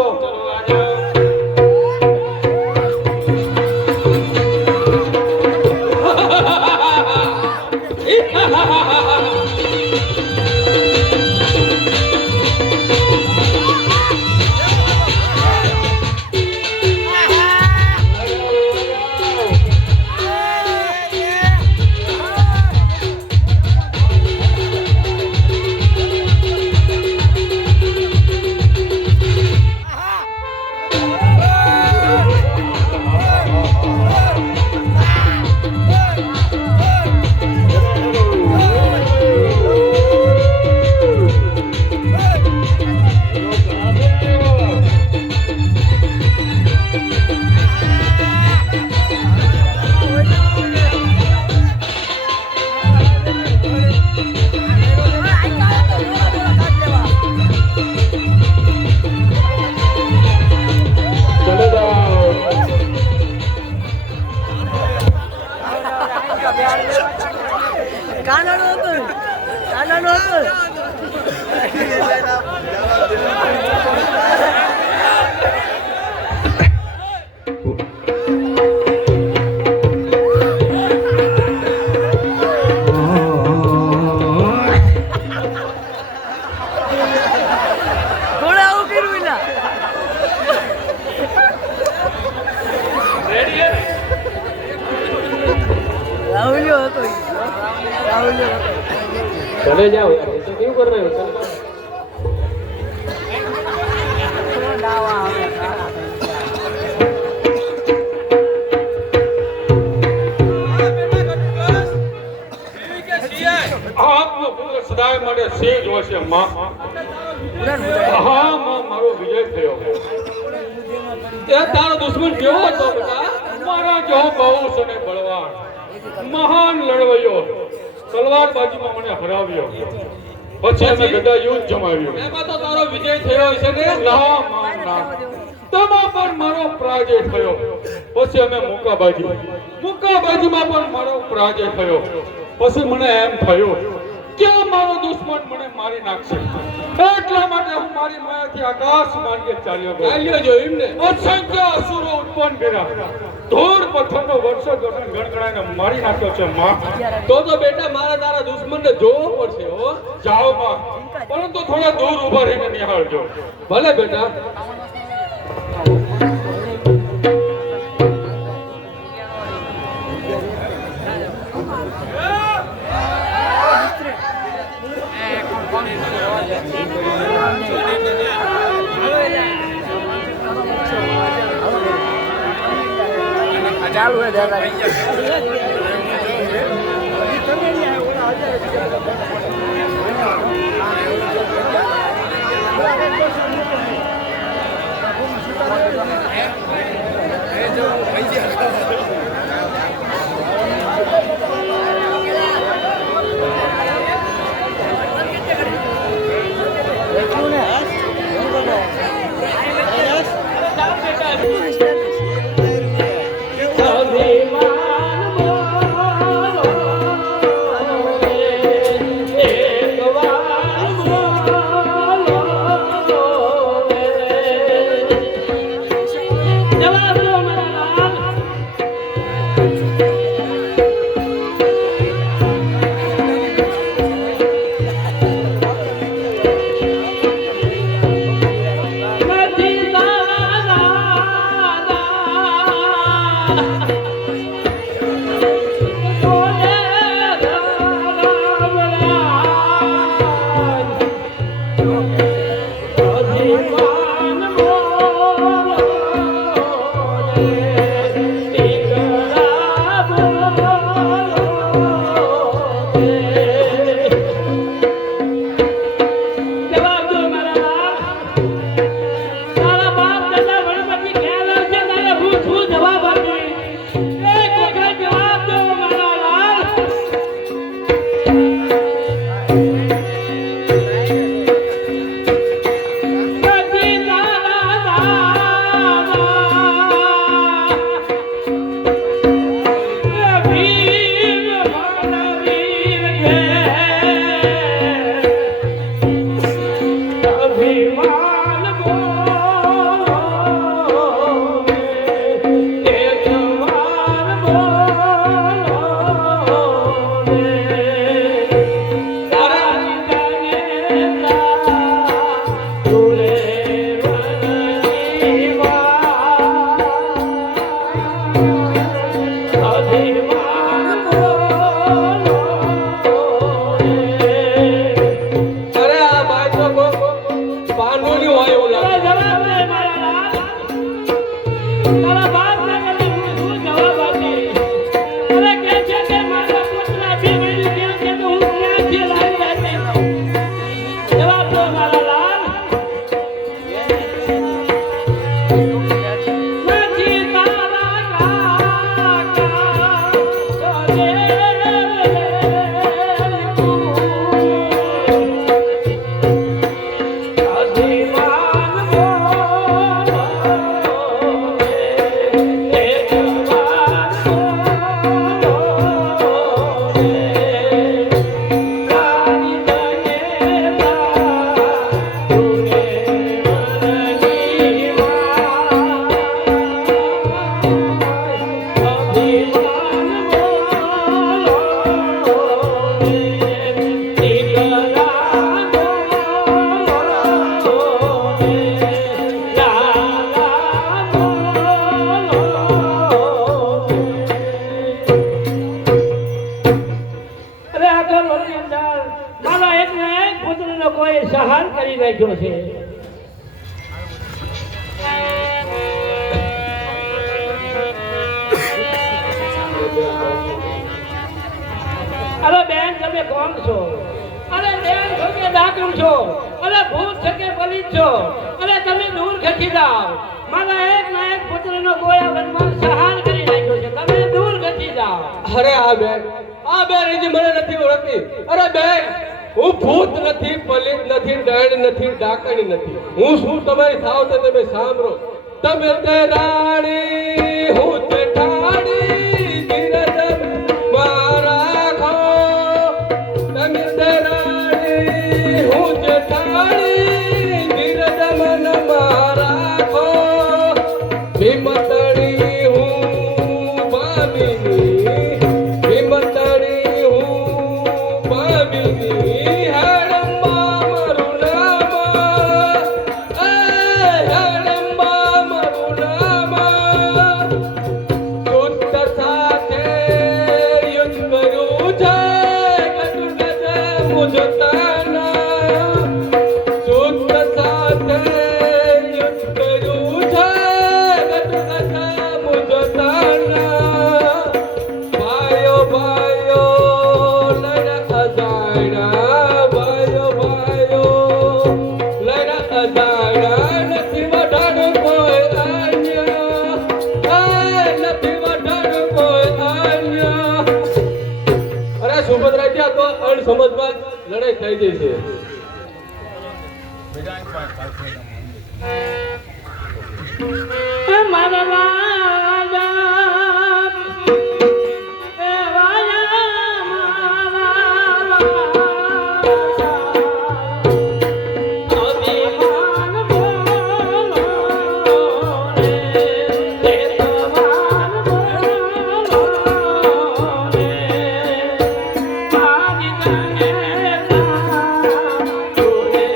કાનાનો હતો કાનાનો હતો થોડા આવું કર્યું એલા રાહુલ્યો હતો ઈ. રાહુલ્યો હતો ચલે જાઓ યાર તો કેવું કર રહ્યો ચલ દાવા આવે આપનો પુત્ર સદાય માટે સેજ હશે માં. હા માં, મારો વિજય થયો. એ તારો દુશ્મન કેવો હતો બેટા? મારા જેવો બહુ અને બળવાન મહાન લડવૈયો તલવારબાજીમાં મને હરાવ્યો. પછી અમે ગદા યુદ્ધ જમાવ્યું. એમાં તો તારો વિજય થયો છે ને? ના માં, ના. તેમાં પણ મારો પરાજય થયો. પછી અમે મુક્કાબાજીમાં પણ મારો પરાજય થયો. પછી મને એમ થયું કે મારો દુશ્મન મને મારી નાખશે. એટલા માટે હું મારી માયાથી આકાશ માર્ગે ચાલ્યો ગયો. એમને અસંખ્ય અસુરો ઉત્પન્ન કર્યા. ધૂળ પથ્થરનો વર્ષો દરમિયાન ગણગણાઈને મારી નાખ્યો છે માં. તો બેટા મારા તારા દુશ્મનને જોવો પડશે હો. જાઓ માં, પરંતુ થોડા દૂર ઊભા રહીને નિહાળજો. ભલે બેટા. ચાલુ હે દાદા સહાર કરી નાખ્યો છે. અરે બેન તમે કોણ છો? અરે બેન છો કે ડાકણ છો? અરે ભૂત છે કે પલિત છો? અરે તમે દૂર ખસી જાઓ. મારા એક ના એક પુત્રનો ગોયા વનમાં સહાર કરી નાખ્યો છે. તમે દૂર ખસી જાઓ. અરે આ બેન હજી મને નથી ઓળખતી. અરે બેન હું ભૂત નથી, પલિત નથી, ડાયણ નથી, ડાકણી નથી. હું શું તમારી થાવ તો તમે સાંભળો. તમે તે રાણી, હું તે ઠાણી, ધીરજ મારા ખો. તમે તે રાણી, હું તે ઠાણી, ધીરજ મન મારા ખો. ભીમતળી હું ભાભીની, ભીમતળી હું ભાભીની. હેડમ્બા મારું નામ, એ હેડમ્બા મારું નામ. યુદ્ધ સાથે યુદ્ધ કર્યું છે, કટુક છે મુજતાના. યુદ્ધ સાથે યુદ્ધ કર્યું છે, કટુક છે મુજતાના. ભાઈઓ ભાઈઓ લઈને અજાણ્યા, ભાઈઓ ભાઈઓ લઈને અજાણ્યા. નથી વઢાણ કોઈ અન્ય, નથી વઢાણ કોઈ અન્ય. અરે સુભદ્રા ત્યાં તો અણસમજમાં લડાઈ થઈ ગઈ છે. મારા રાજા એ વાયા મારા અભિમાન બોલો રે, તે તમાર બોલો રે. આજ ગણે તુરે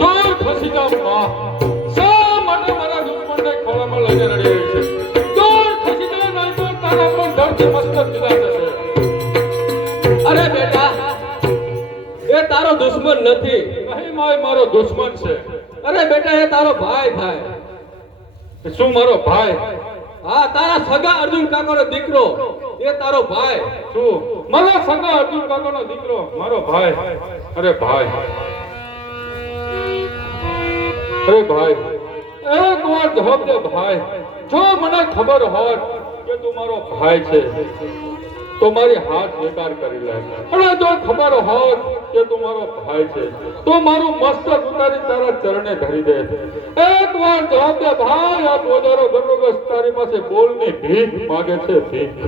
દૂર ખસી જાઓ માં. શા માટે મારા દુશ્મનને ખોળામાં લઈને રડી રહી છે? દૂર ખસી જાઓ, નહીં તો તારા પણ ધરતી મસ્તક જુદા જશે. અરે બેટા એ તારો દુશ્મન નથી. નહીં માય મારો દુશ્મન છે. અરે બેટા એ તારો ભાઈ થાય. શું મારો ભાઈ? હા તારા સગા અર્જુન કાકાનો દીકરો એ તારો ભાઈ. શું મારા સગા અર્જુન કાકાનો દીકરો મારો ભાઈ? અરે ભાઈ, અરે ભાઈ, એક વાર જવાબ દે ભાઈ. જો મને ખબર હોત કે તું મારો ભાઈ છે તો મારી હાથ સ્વીકાર કરી લે. અને જો ખબર હોત કે તું મારો ભાઈ છે તો મારું મસ્તક ઉતારી તારા ચરણે ધરી દે. એક વાર જવાબ દે ભાઈ. આ બોજારો ગર્વગસ તારી પાસે બોલની ભીખ માગે છે, ભીખ.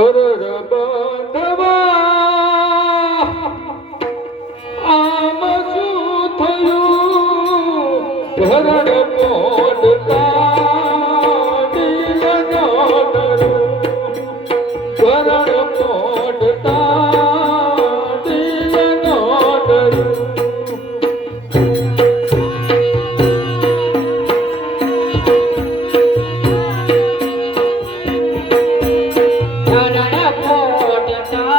અરે રબાંધવા આમ શું થયું? ભરણ મોડતા દિલ ન ડરું. ભરણ મોડતા દિલ ન ડરું. રણ પોટતા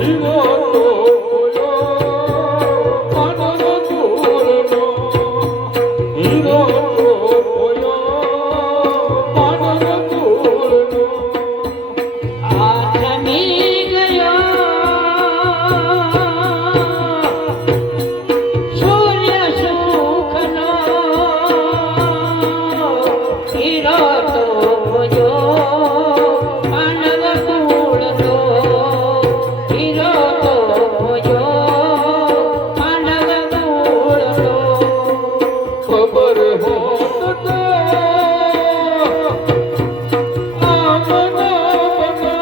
હીરો તો ખોયો પાનનો તોરનો હીરો તો ખોયો પાનનો તોરનો આઠમી ગયો સૂર્ય સુખનો હીરો તો જો માનવ કુળનો હીરો તો જો માનવ કુળનો ખબર હોત તો આમનો બના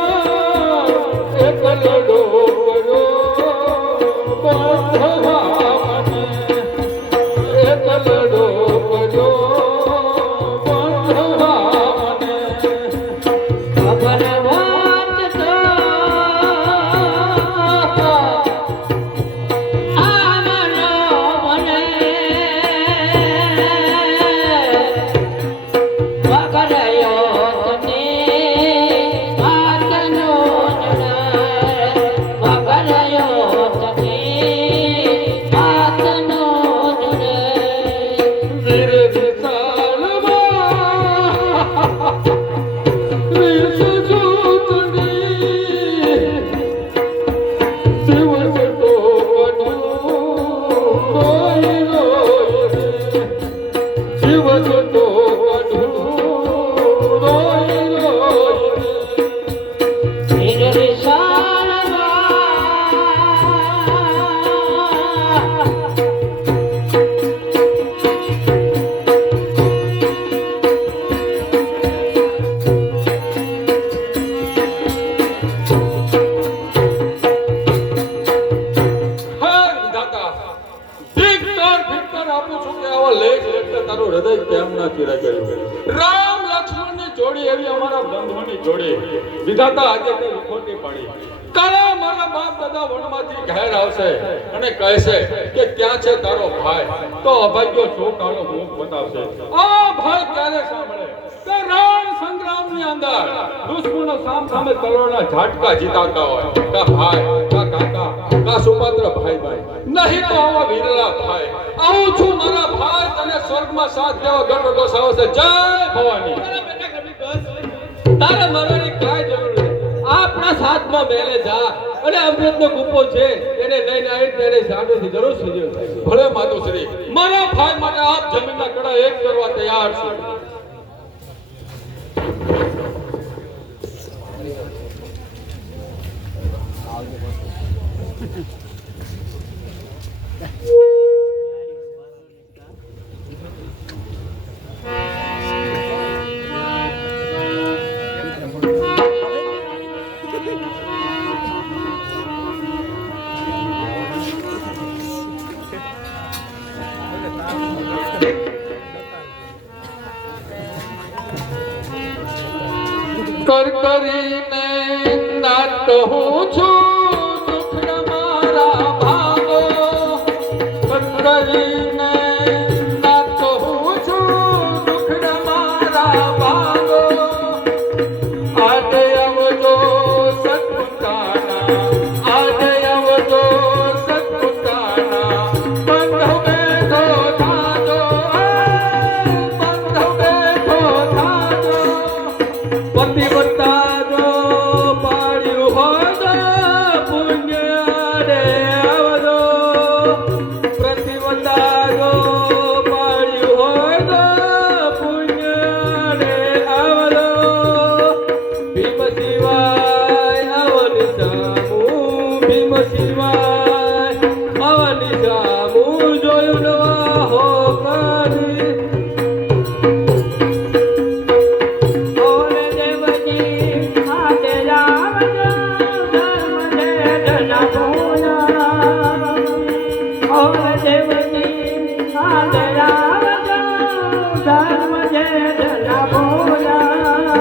એક લડો કર્યો બાંધવા મને એક લડો કર્યો બાંધવા મને ખબર હોત તો આમનો મને વગડ્યો તને આતનો વગડ્યો તને આતનો વીર વિશાળમાં વિષ જૂથની દિવસ તો વધુ રોઈ રોઈ દિવસ તો વધુ રોઈ રોઈ વીર વિશાળમાં હા વિધાતા ભીખતર આપું છું કે આવા લેખ લેખતા તારું હૃદય કેમ ના ચીરા કર્યું રામ લક્ષ્મણની જોડી એવી અમારા બંધુની જોડી વિધાતા આજે તે ખોટી પડી કાલે મારા બાપ દાદા વનમાંથી ઘેર આવશે અને કહેશે કે ક્યાં છે તારો ભાઈ તો અભાગ્યો ચોકાળો મુખ બતાવશે આ ભાઈ ક્યારે સાંભળે કે રણ સંગ્રામની અંદર દુશ્મનો સામે તલવારના ઝાટકા જીતાતા હોય કા ભાઈ કા કાકા કા સુપાત્ર ભાઈ નહીં તો આવા વીરલા ભાઈ આવું છું મારા ભાઈ તને સ્વર્ગમાં સાથ દેવા ગર્વ દોસાવે છે જય ભવાની તારે મરવાની કાંઈ જરૂર નથી આપણા સાથમાં મેલે જા અને અમૃતનો ગુપ્પો છે એને લઈને આવી તેને સામેથી જરૂર સુજ્યો ભલે માતુશ્રી મારા ભાઈ માટે આપ જમીનના કડા એક કરવા તૈયાર છો કરીને નાટ હું છું દુઃખ મારા ભાગો કરીને નાટ હું છું દુઃખ મારા ભાગો આજે આવજો સત્પુતાના આજે આવજો સત્પુતાના બંધ બેઠો થાજો બંધ બેઠો થાજો પતિવતાનો પાડ્યું હોય પુણ્ય રે આવજો પ્રતિવતાનો પાડ્યું હોય પુણ્ય રે આવજો ભીમ શિવાય અવની સામુ ભીમ શિવાય અવની સામુ જોયું નવા હો કરી ઓરે દેવજી આતે રાવજો ધર્મ જેઠના ભોલા ઓરે દેવજી આતે રાવજો ધર્મ જેઠના ભોલા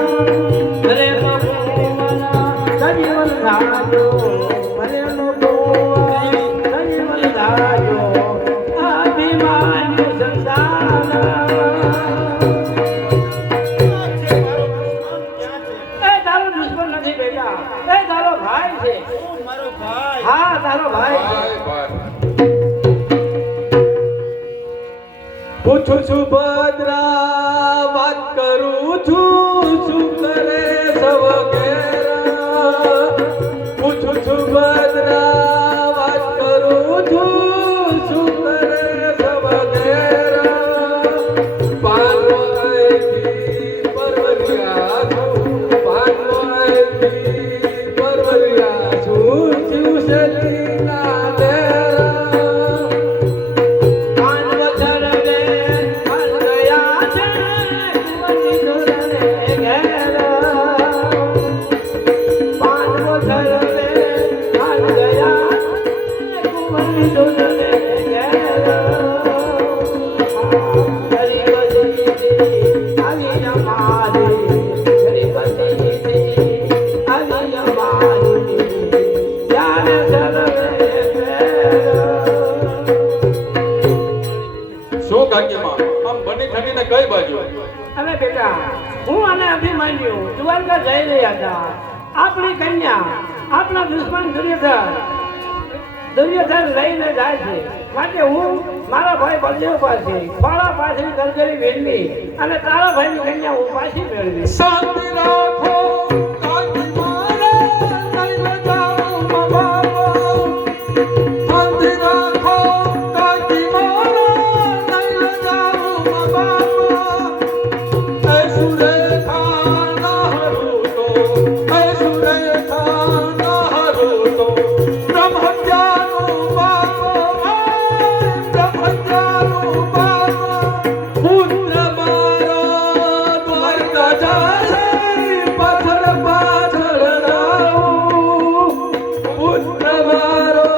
હરે ભગવાના સજીવન ધાજો હરે ભગવાના સજીવન ધાજો અભિમાન સંસાર એ તારો દુશ્મન નથી બેટા એ તારો ભાઈ છે મારો ભાઈ તારો ભાઈ ભાઈ ભાઈ પૂછું છું ભદ્રા વાત કરું છું શું કરે સવ ઘેરા પૂછું છું ભદ્રા વાત કરું છું શું કરે સવ ઘેરા પાલો આયથી પરવરિયા છું પાલો આયથી પરવરિયા છું શિવશેલીના ડેરા કાન વછર રે કાન ગયા છે કુંવરની ધૂળને ઘેર પાન વછર રે કાન ગયા કુંવરની ધૂળને ઘેર ગરીબજી આવી અમારી ગરીબજી આવી અમારી યાર સર્વે શું કાકીમાં આમ બની ઠંડીને કઈ બાજુ અરે બેટા હું અને અભિમાન્યુ દ્વારકા જઈ રહ્યા હતા આપણી કન્યા આપણા દુશ્મન દુર્યોધન લઈને જાય છે માટે હું મારા ભાઈ બલદેવ પાસે ખોળા પાસેની ગરગરી વેણવી અને તારા ભાઈની કન્યા હું પાછી મેળવી શાંતિ રાખો કાકી મારા નહીં જાઉં બાબા શાંતિ રાખો કાકી મારા નહીં જાઉં બાબા એ સુરેખા ના હરું તો એ સુરેખા ના હરું તો બ્રહ્મ હત્યાનું બાબો બ્રહ્મ હત્યાનું બાબો પુત્ર મારો દ્વારકા જાય પાછળ પાછળ રાઉં પુત્ર મારો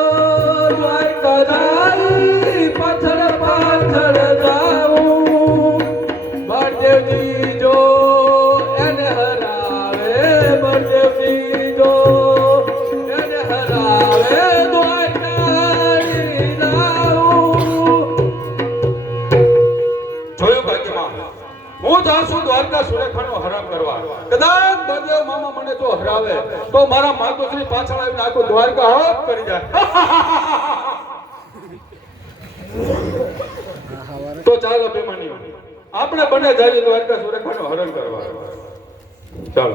દ્વારકા જાય પાછળ પાછળ જાઉં બળદેવજી જો એને હરાવે બળદેવજી જો એને હરાવે દ્વારકાની લાવું જોયું ભાગ્યમાં હું જાઉં છું દ્વારકા સુરેખાનો હરામ કરવા કદાચ બળદેવ મામા મને જો હરાવે તો મારા માતુશ્રી પાછળ આવીને આખું દ્વારકા હપ કરી જાય તો ચાલો અભિમાનીઓ આપણે બંને જઈએ દ્વારકા સુરેખાનો હરણ કરવા ચાલો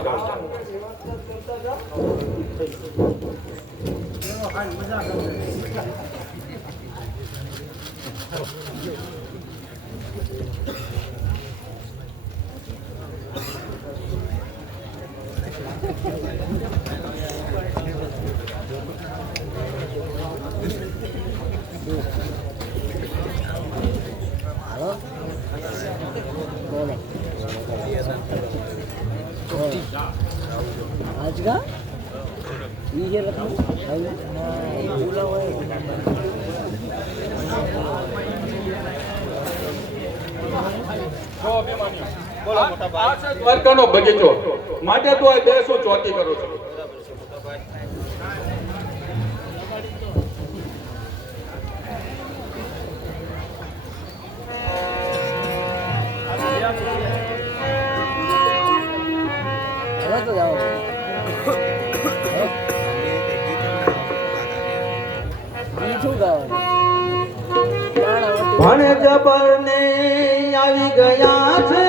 आज का ये આ છે દ્વારકાનો બગીચો માટે તો આ બેસો ચોકી કરું છું तो जाओ ભણે જબર ને આવી ગયા છે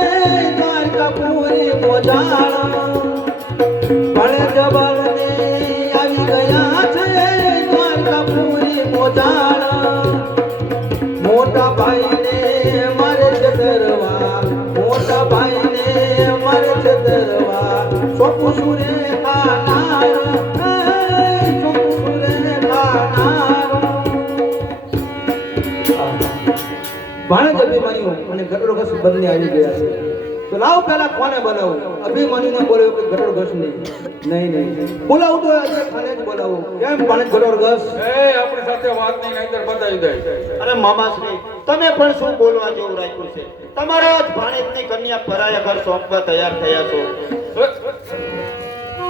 દ્વારકાપુરી મોજાળા ભણે જબર ને આવી ગયા છે દ્વારકાપુરી મોજાળા મોટા ભાઈને મારે છે દરવા મોટા ભાઈને મારે છે દરવા સોપુ સુરે ખાનાર સોપુ સુરે ખાનાર ભાણેજ અભિમાન્યુ અને ઘટોળઘસ બંને આવી ગયા છે તો લાવ પહેલા કોને બોલાવું અભિમાન્યુને બોલાવ્યો કે ઘટોળઘસ નહીં બોલાવું તો આજે ખાને જ બોલાવું કેમ ભાણેજ ઘટોળઘસ એ આપણી સાથે વાત નહીં નહીંતર બતાવી દે અરે મામાશ્રી તમે પણ શું બોલવા જેવું રાખ્યું છે તમારા જ ભાણેજની કન્યા પરાયા ઘર સોંપવા તૈયાર થયા છો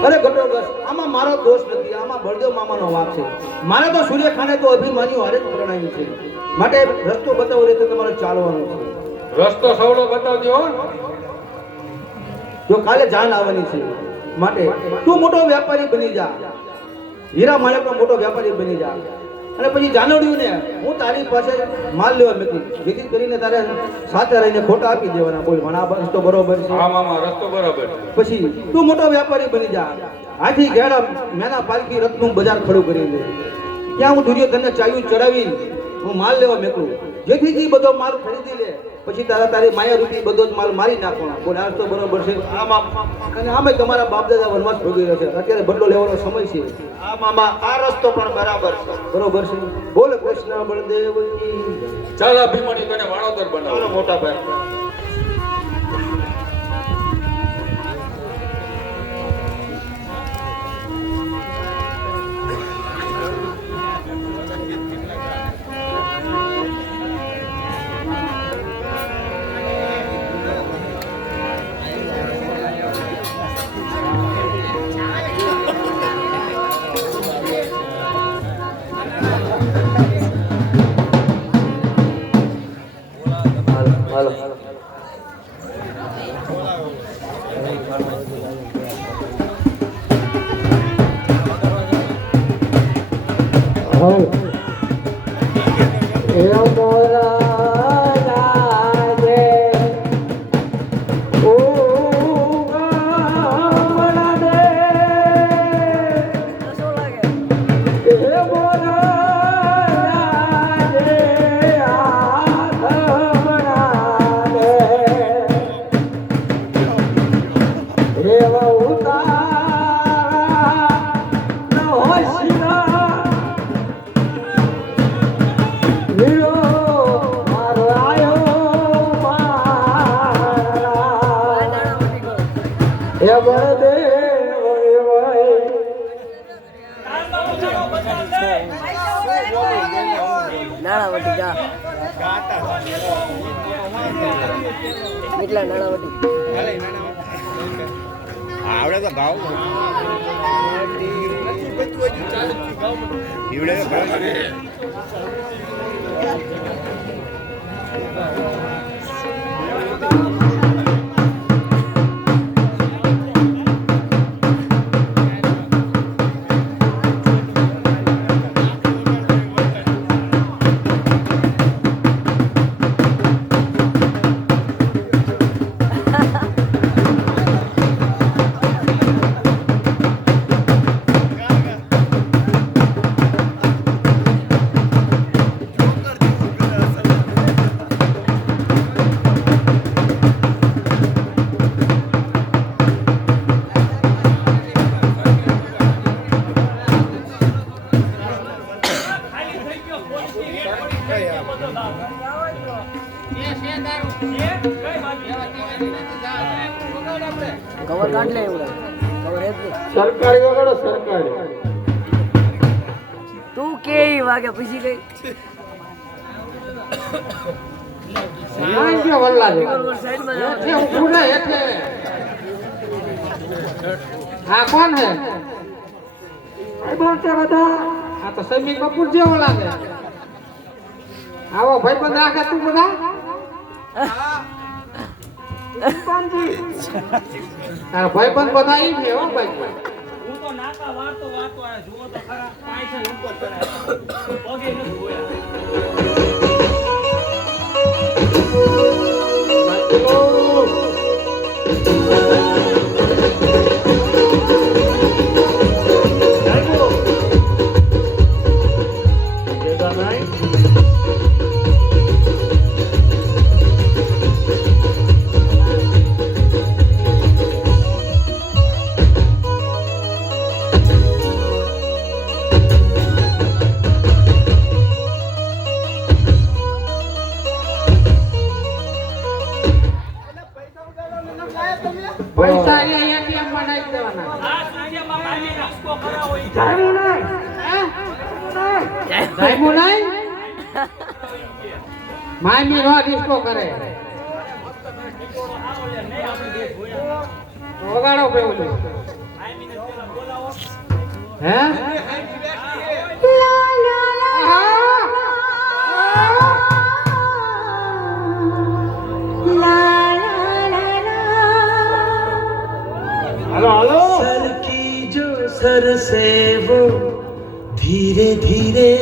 અરે ઘટોળઘસ આમાં મારો દોષ નથી આમાં બળદેવ મામાનો વાંક છે મારે તો સૂર્યખાને તો અભિમાન્યુ હારે જ પ્રણાયું છે માટે રસ્તો બતાવો રે તો તમારે ચાલવાનું છે રસ્તો સવડો બતાવજો હો જો કાલે જાન આવવાની છે માટે તું મોટો વેપારી બની જા હીરા માણેકનો મોટો વેપારી બની જા અને પછી જાનોડ્યું ને હું તારી પાસે માલ લેવા મૂકી જેથી કરીને તારે સાથે રહીને ખોટા આપી દેવાના બોલ મને આ બસ તો બરોબર છે હા મામા રસ્તો બરાબર છે. પછી તું મોટો વેપારી બની જા આથી ઘેડા મેના પાલકી રથનું બજાર ખડું કરી દે ત્યાં હું દુર્યોધનને ચાયું ચડાવી હું માલ લેવા મેકલું જેથી જે બધો માલ ખરીદી લે પછી તારી માયા રૂપી બધો જ માલ મારી નાખવાનો બોલ આ તો બરોબર છે અને આમે તમારા બાપ દાદા વનવાસ ભોગવી રહ્યો છે અત્યારે બદલો લેવાનો સમય છે હા મામા આ રસ્તો પણ બરાબર છે. બરોબર છે બોલ કૃષ્ણ બળદેવ કી ચાલ અભિમન્યુ તને વાણોદર બનાવો. બોલો મોટા ભાઈ. નાણાવટી જા કેટલા નાણાવટી આવડે તો ગાવ ઈવડે કવર કાઢ લે એવું કવર હે સરકારી વગાડો સરકારી. તું કે ઈ વાગે પૂછી ગઈ ક્યાં વલ્લા છે સાઈડમાં હેઠે ઊભું રહે, હેઠે. આ કોણ હે ભાઈ બોલ છે બધા આ તો સમી કપૂર જેવો લાગે આવો ભાઈ બંધ રાખે તું બધા તારા ભાઈ બંધ બધા ઈ છે હો ભાઈ હું તો નાકા વાતો વાતો આ જુઓ તો ખરા કાંઈ છે ઉપર ચડાય પગે નથી હોયા પૈસા અહીંયા ATM માં નાખી દેવાના આ સૂર્યમાં કાઢી નાખો ખરા હોય જાયમુ નહીં જાયમુ નહીં મામી નો ડિસ્કો કરે વગાડો પેલું હે હાલો હાલો सर की जो सर से वो धीरे धीरे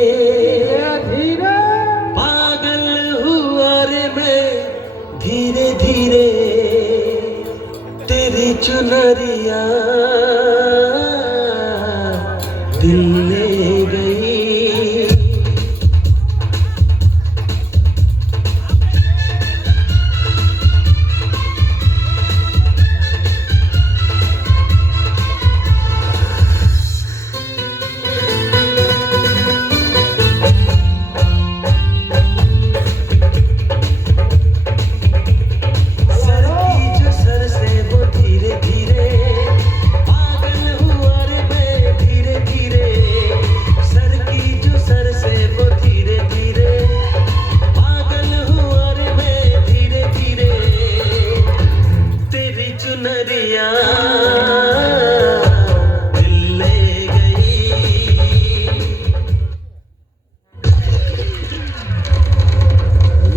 ધીરે पागल हुआ रे मैं धीरे धीरे तेरी चुनरिया दिल ले गई सर की जो सर से वो धीरे धीरे पागल हुआ रे मैं धीरे धीरे सर की जो सर से वो धीरे धीरे पागल हुआ रे मैं धीरे धीरे तेरी चुनरिया दिल ले गई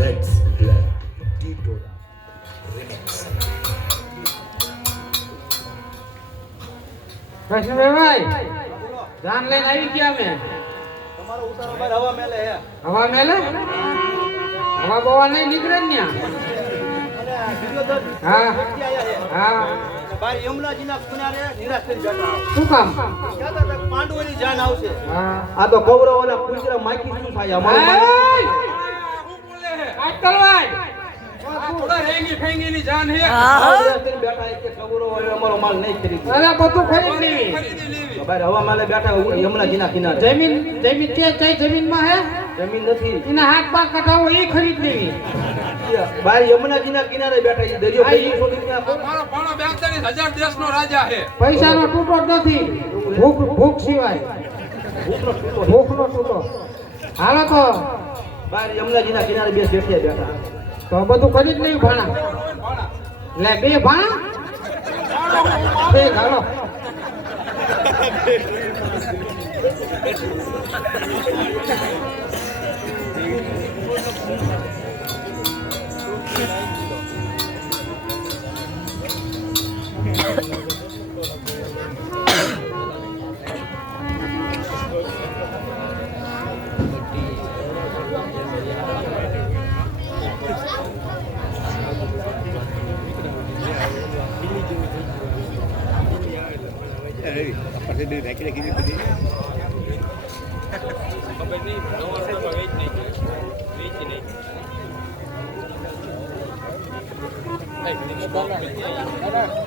Let's play Titora Remix. કૃષ્ણભાઈ જાન લઈને આવી ગયા અમે તમારો ઉતારો બાર હવા મેલે હે હવા મેલે હવા બવા નહીં નીકળે ને ન્યા? અને આ વિડિયો તો હા વ્યક્તિ આયા હે હા બાર યમુનાજીના કિનારે નિરાશ કરી બેઠા શું કામ કહેતા હતા કે પાંડવોની જાન આવશે હા આ તો કૌરવોના પુંજરા માખી શું થાય અમારું તલવાઈ થોડા રેંગી ફેંગીની જાન હે બેઠા એક કૌરવો અમારો માલ નહીં ખરીદો અરે બધું ખરીદ લેવી ખરીદી લેવી બાર હવા માલે બેઠા યમુનાજીના કિનારે જમીન જમીન તે જમીનમાં હે જમીન નથી એના હાથ પગ કટાવો એ ખરીદ લેવી બાર યમુનાજીના કિનારે બેઠા ઈ દરિયો આ કઈ છોડી ત્યાં મારો ભાણો 42,000 દેશનો રાજા હે પૈસાનો તૂટો જ નથી ભૂખ ભૂખ સિવાય ભૂખનો તૂટો હાલો તો બાર યમુનાજીના કિનારે બે શેઠિયા બેઠા તો બધું કરી જ નહીં ભાણા લે બે ભાણા બે હાલો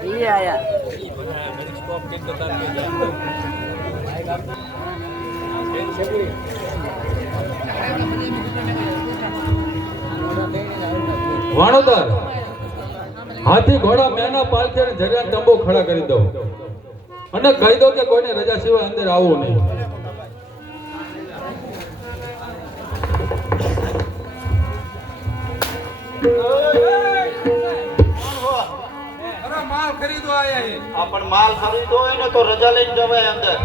ઈ આયા વાણોદર હાથી ઘોડા મેના પાલખી અને જરિયાન તંબુ ખડા કરી દો અને કહી દો કે કોઈને રજા સિવાય અંદર આવવું નહીં. અરે માલ ખરીદવા આયા હે આ પણ માલ ખરીદવો હોય ને તો રજા લઈને જવાય અંદર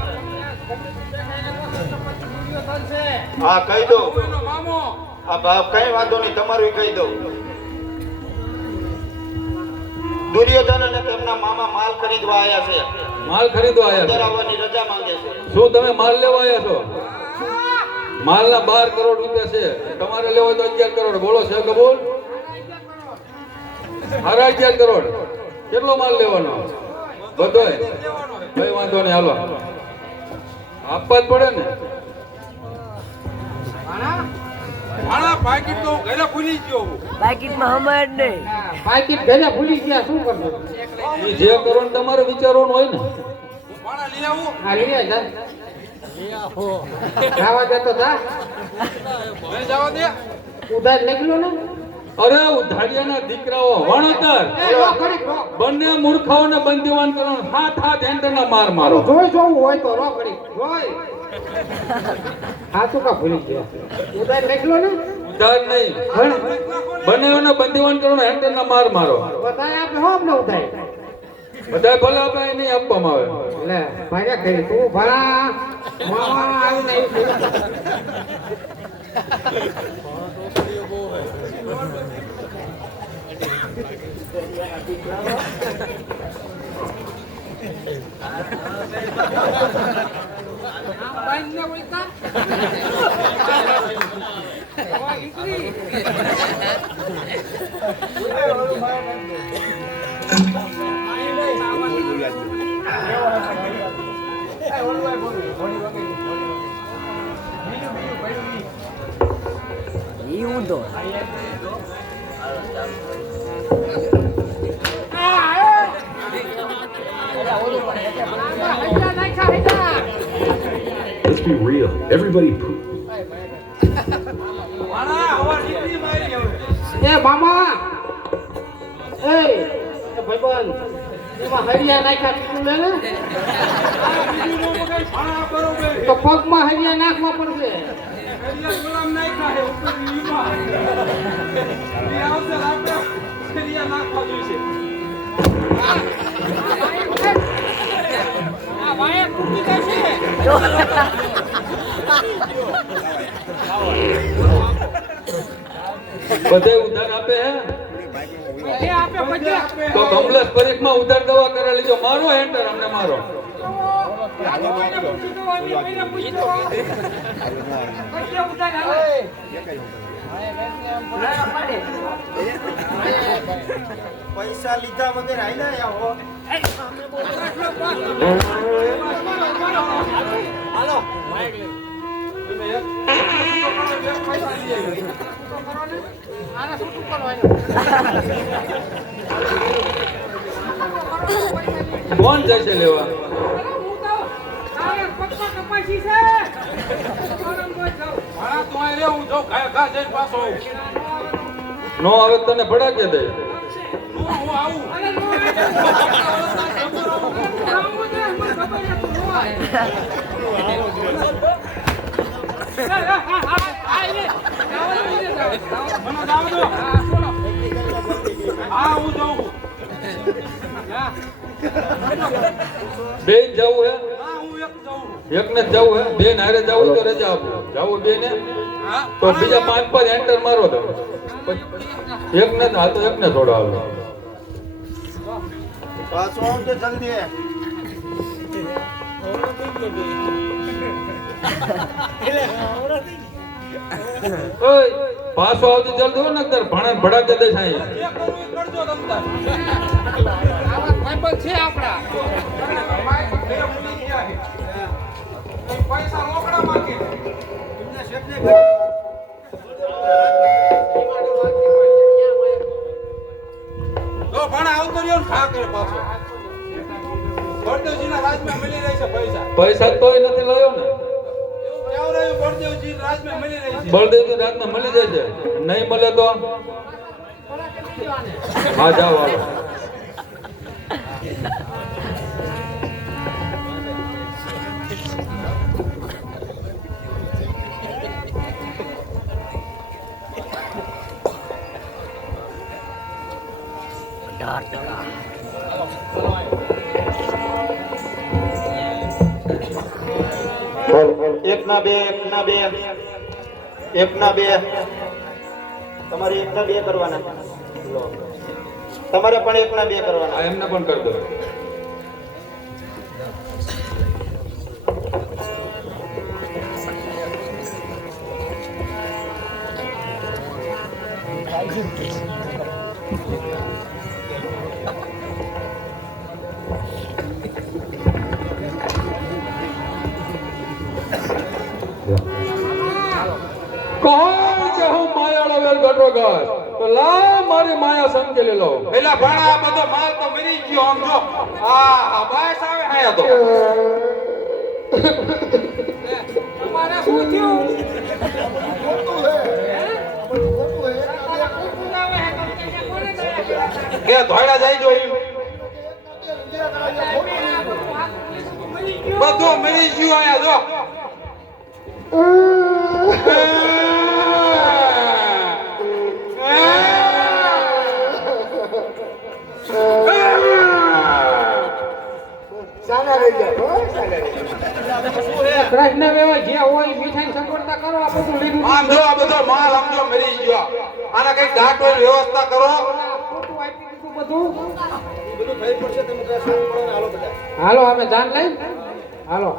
હા કહી દો એનો મામો આ બાપ કઈ વાંધો નહીં તમારું કહી દો દુર્યોધન અને તેમના મામા માલ ખરીદવા આયા છે માલ ખરીદવા અંદર આવ્યા આવવાની રજા માંગે છે છો. શું તમે માલ લેવા આવ્યા છો? માલના 12 કરોડ રૂપિયા છે, તમારે લેવો હોય તો 11 કરોડ. બોલો છે કબૂલ? 11.5 કરોડ. કેટલો માલ લેવાનો? બધોય? કઈ વાંધો નહીં, હાલો આપવા જ પડે ને. ભાણા પાકીટ તો ઘરે ભૂલી ગયો હું. પાકીટમાં હમાય જ નહીં પાકીટ ઘરે ભૂલી ગયા શું કરવું ઈ જે કરો ને તમારે વિચારવાનું હોય ને. હું ભાણા લઈ આવું હા લઈ જા ખાવા જતો જા લઈ જવા દે ઉધાર નીકળ્યો ને અરે ઉધાડિયાના દીકરાઓ વણતર એ રો ખરી રો બંને મૂર્ખાઓને બંધીવાન કરો, હાથ હાથ એન્ટરના માર મારો. જોઈ જોવું હોય તો રો ખરી જોઈ હા તું કા ભૂલી ગયા ઉધાર નીકળ્યો ને ઉધાર નહીં, બંનેઓને બંધીવાન કરો, એન્ટરના માર મારો. બધાય આપણે હોમ ન ઉધાય બધા ભલે આપણે નહીં આપવામાં આવે. લે ભાઈ કરી તું ભલા મામા આવી નહીં લાઈન ને ઓળખતા વાહ દીકરી ઊંધો Let's be real. Everybody એ મામા એ ભાઈબંધ એમાં હરિયા નાખ્યા તું લે ને તો પગમાં હરિયા નાખવા પડશે ગુલામ નાખ્યા છે ઉપર ઈમાં એ આવશે આપણે ફેરિયા નાખવા જોઈશે આ વાયા તૂટી જશે બધે ઉધાર આપે હે એ આપે પછી તો કમલેશ પરીખમાં ઉધાર દવા કરાવી લેજો. મારો એન્ટર અમને મારો પૈસા લીધા વગર આઈ આવો હાલો કોણ જશે લેવા? નો આવે તો તને ભડાકે દે. બે જવું હે? એક ને જવું હે? બે નારે જવું તો રજા આપો. જવું બે ને તો બીજા 5 એન્ટર મારો તો એક ને હા તો એક ને થોડો આવે. પાછો આવજો જલ્દી ઓય પાછો આવજો જલ્દી હો નકર ભણા ભડાકે દે સાઈ. ભાઈબંધ છે આપડા પૈસા રોકડા માંગે તો ભણા આવતો રહ્યો ને ખા કરે પાછો બળદેવજીના રાજમાં મળી રહી છે પૈસા પૈસા તોય નથી લાયો ને. કેવું રહ્યું બળદેવજી રાજમાં મળી રહી છે બળદેવજી રાતના મળી જાય છે. નહીં મળે તો હા જાઓ હાલો. એક ના બે તમારે એક ના બે કરવાના તમારે પણ એક ના બે કરવાના આ એમને પણ કરી દો. કોણ કે હું માયાળો વેલ ગટો ગાય તો લાવ મારી માયા સંકેલી લો. પેલા ભણા આ બધો માલ તો મરી ગયો આમ જો આ બાયસ આવે આયા તો તમારે શું થયું કે ધોળા જાય જો ઈ બધું મરી ગયું આયા જો કૃષ્ણ વેવા જે હોય મીઠાઈ સગવડતા કરો આ બધું લીધું આમ જો આ બધો માલ આમ જો મરી ગયો આના કઈક ઘાટ હોય વ્યવસ્થા કરો ખોટું આપી દીધું બધું બધું થઈ પડશે તમે ત્યાં સાથ પડો ને હાલો બધા હાલો અમે જાન લઈ હાલો